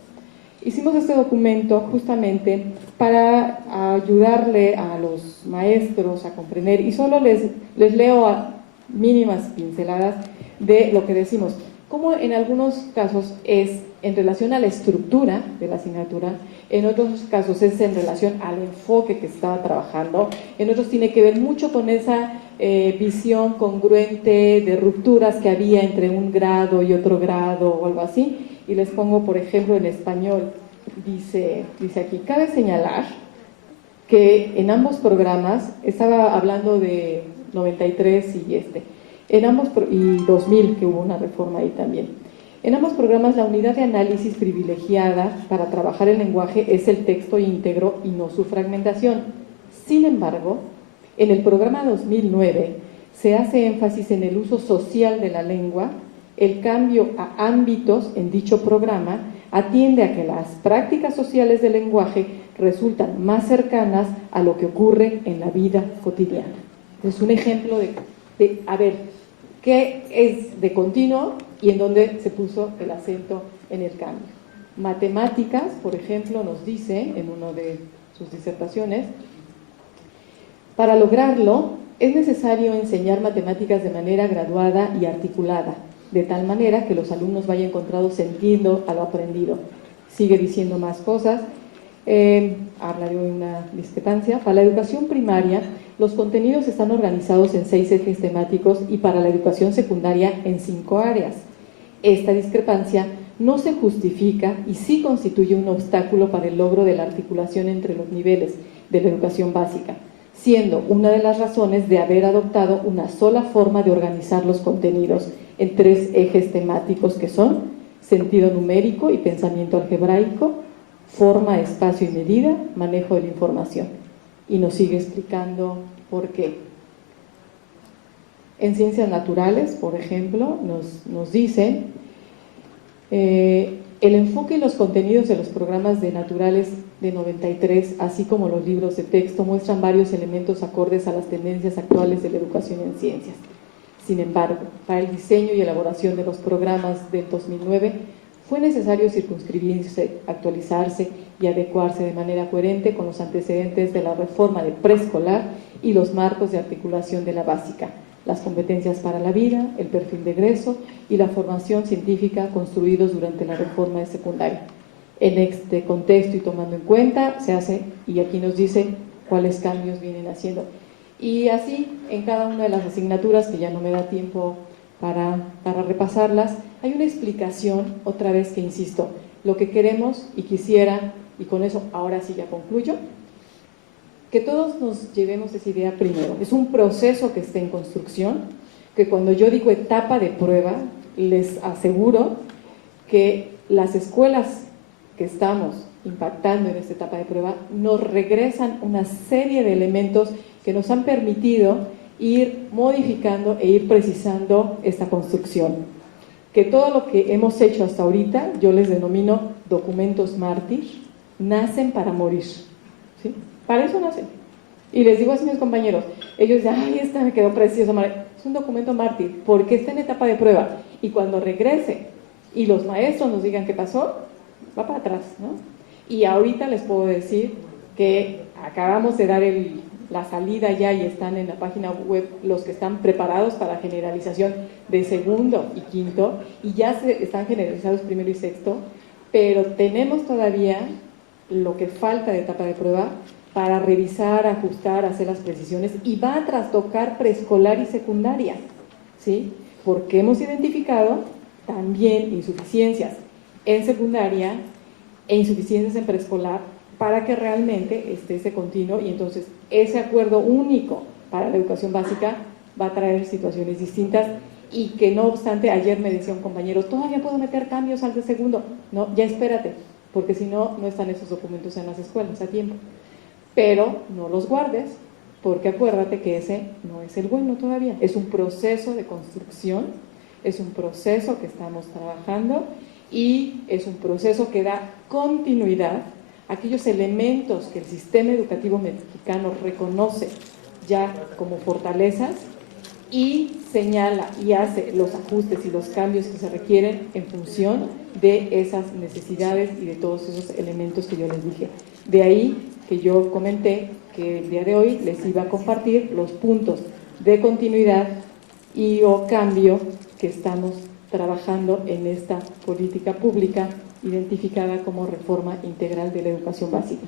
Hicimos este documento justamente para ayudarle a los maestros a comprender, y solo les leo a mínimas pinceladas de lo que decimos. Como en algunos casos es en relación a la estructura de la asignatura, en otros casos es en relación al enfoque que estaba trabajando, en otros tiene que ver mucho con esa visión congruente de rupturas que había entre un grado y otro grado o algo así. Y les pongo, por ejemplo, en español, dice aquí, cabe señalar que en ambos programas, estaba hablando de 93 y 2000, que hubo una reforma ahí también. En ambos programas, la unidad de análisis privilegiada para trabajar el lenguaje es el texto íntegro y no su fragmentación. Sin embargo, en el programa 2009 se hace énfasis en el uso social de la lengua. El cambio a ámbitos en dicho programa atiende a que las prácticas sociales del lenguaje resultan más cercanas a lo que ocurre en la vida cotidiana. Es un ejemplo de a ver, qué es de continuo y en dónde se puso el acento en el cambio. Matemáticas, por ejemplo, nos dice en una de sus disertaciones, para lograrlo es necesario enseñar matemáticas de manera graduada y articulada, de tal manera que los alumnos vayan encontrando sentido a lo aprendido. Sigue diciendo más cosas. Habla de una discrepancia. Para la educación primaria, los contenidos están organizados en 6 ejes temáticos y para la educación secundaria en 5 áreas. Esta discrepancia no se justifica y sí constituye un obstáculo para el logro de la articulación entre los niveles de la educación básica, siendo una de las razones de haber adoptado una sola forma de organizar los contenidos en 3 ejes temáticos que son sentido numérico y pensamiento algebraico, forma, espacio y medida, manejo de la información. Y nos sigue explicando por qué. En ciencias naturales, por ejemplo, nos dicen el enfoque y los contenidos de los programas de naturales de 93, así como los libros de texto, muestran varios elementos acordes a las tendencias actuales de la educación en ciencias. Sin embargo, para el diseño y elaboración de los programas del 2009, fue necesario circunscribirse, actualizarse y adecuarse de manera coherente con los antecedentes de la reforma de preescolar y los marcos de articulación de la básica, las competencias para la vida, el perfil de egreso y la formación científica construidos durante la reforma de secundaria. En este contexto y tomando en cuenta, se hace, y aquí nos dice cuáles cambios vienen haciendo. Y así, en cada una de las asignaturas, que ya no me da tiempo para repasarlas, hay una explicación, otra vez que insisto, lo que queremos y quisiera, y con eso ahora sí ya concluyo, que todos nos llevemos esa idea primero. Es un proceso que está en construcción, que cuando yo digo etapa de prueba, les aseguro que las escuelas que estamos impactando en esta etapa de prueba nos regresan una serie de elementos que nos han permitido ir modificando e ir precisando esta construcción. Que todo lo que hemos hecho hasta ahorita, yo les denomino documentos mártir, nacen para morir, ¿sí? Para eso nacen. Y les digo así a mis compañeros, ellos dicen, ay, esta me quedó precioso, es un documento mártir, porque está en etapa de prueba, y cuando regrese y los maestros nos digan qué pasó, va para atrás, ¿no? Y ahorita les puedo decir que acabamos de dar la salida ya y están en la página web los que están preparados para generalización de segundo y quinto, y ya están generalizados primero y sexto, pero tenemos todavía lo que falta de etapa de prueba para revisar, ajustar, hacer las precisiones, y va a trastocar preescolar y secundaria, ¿sí? Porque hemos identificado también insuficiencias en secundaria e insuficiencias en preescolar para que realmente esté ese continuo, y entonces ese acuerdo único para la educación básica va a traer situaciones distintas, y que no obstante, ayer me decía un compañero, todavía puedo meter cambios al de segundo. No, ya espérate, porque si no, no están esos documentos en las escuelas a tiempo. Pero no los guardes, porque acuérdate que ese no es el bueno todavía. Es un proceso de construcción, es un proceso que estamos trabajando, y es un proceso que da continuidad a aquellos elementos que el sistema educativo mexicano reconoce ya como fortalezas, y señala y hace los ajustes y los cambios que se requieren en función de esas necesidades y de todos esos elementos que yo les dije. De ahí que yo comenté que el día de hoy les iba a compartir los puntos de continuidad y o cambio que estamos trabajando en esta política pública identificada como reforma integral de la educación básica.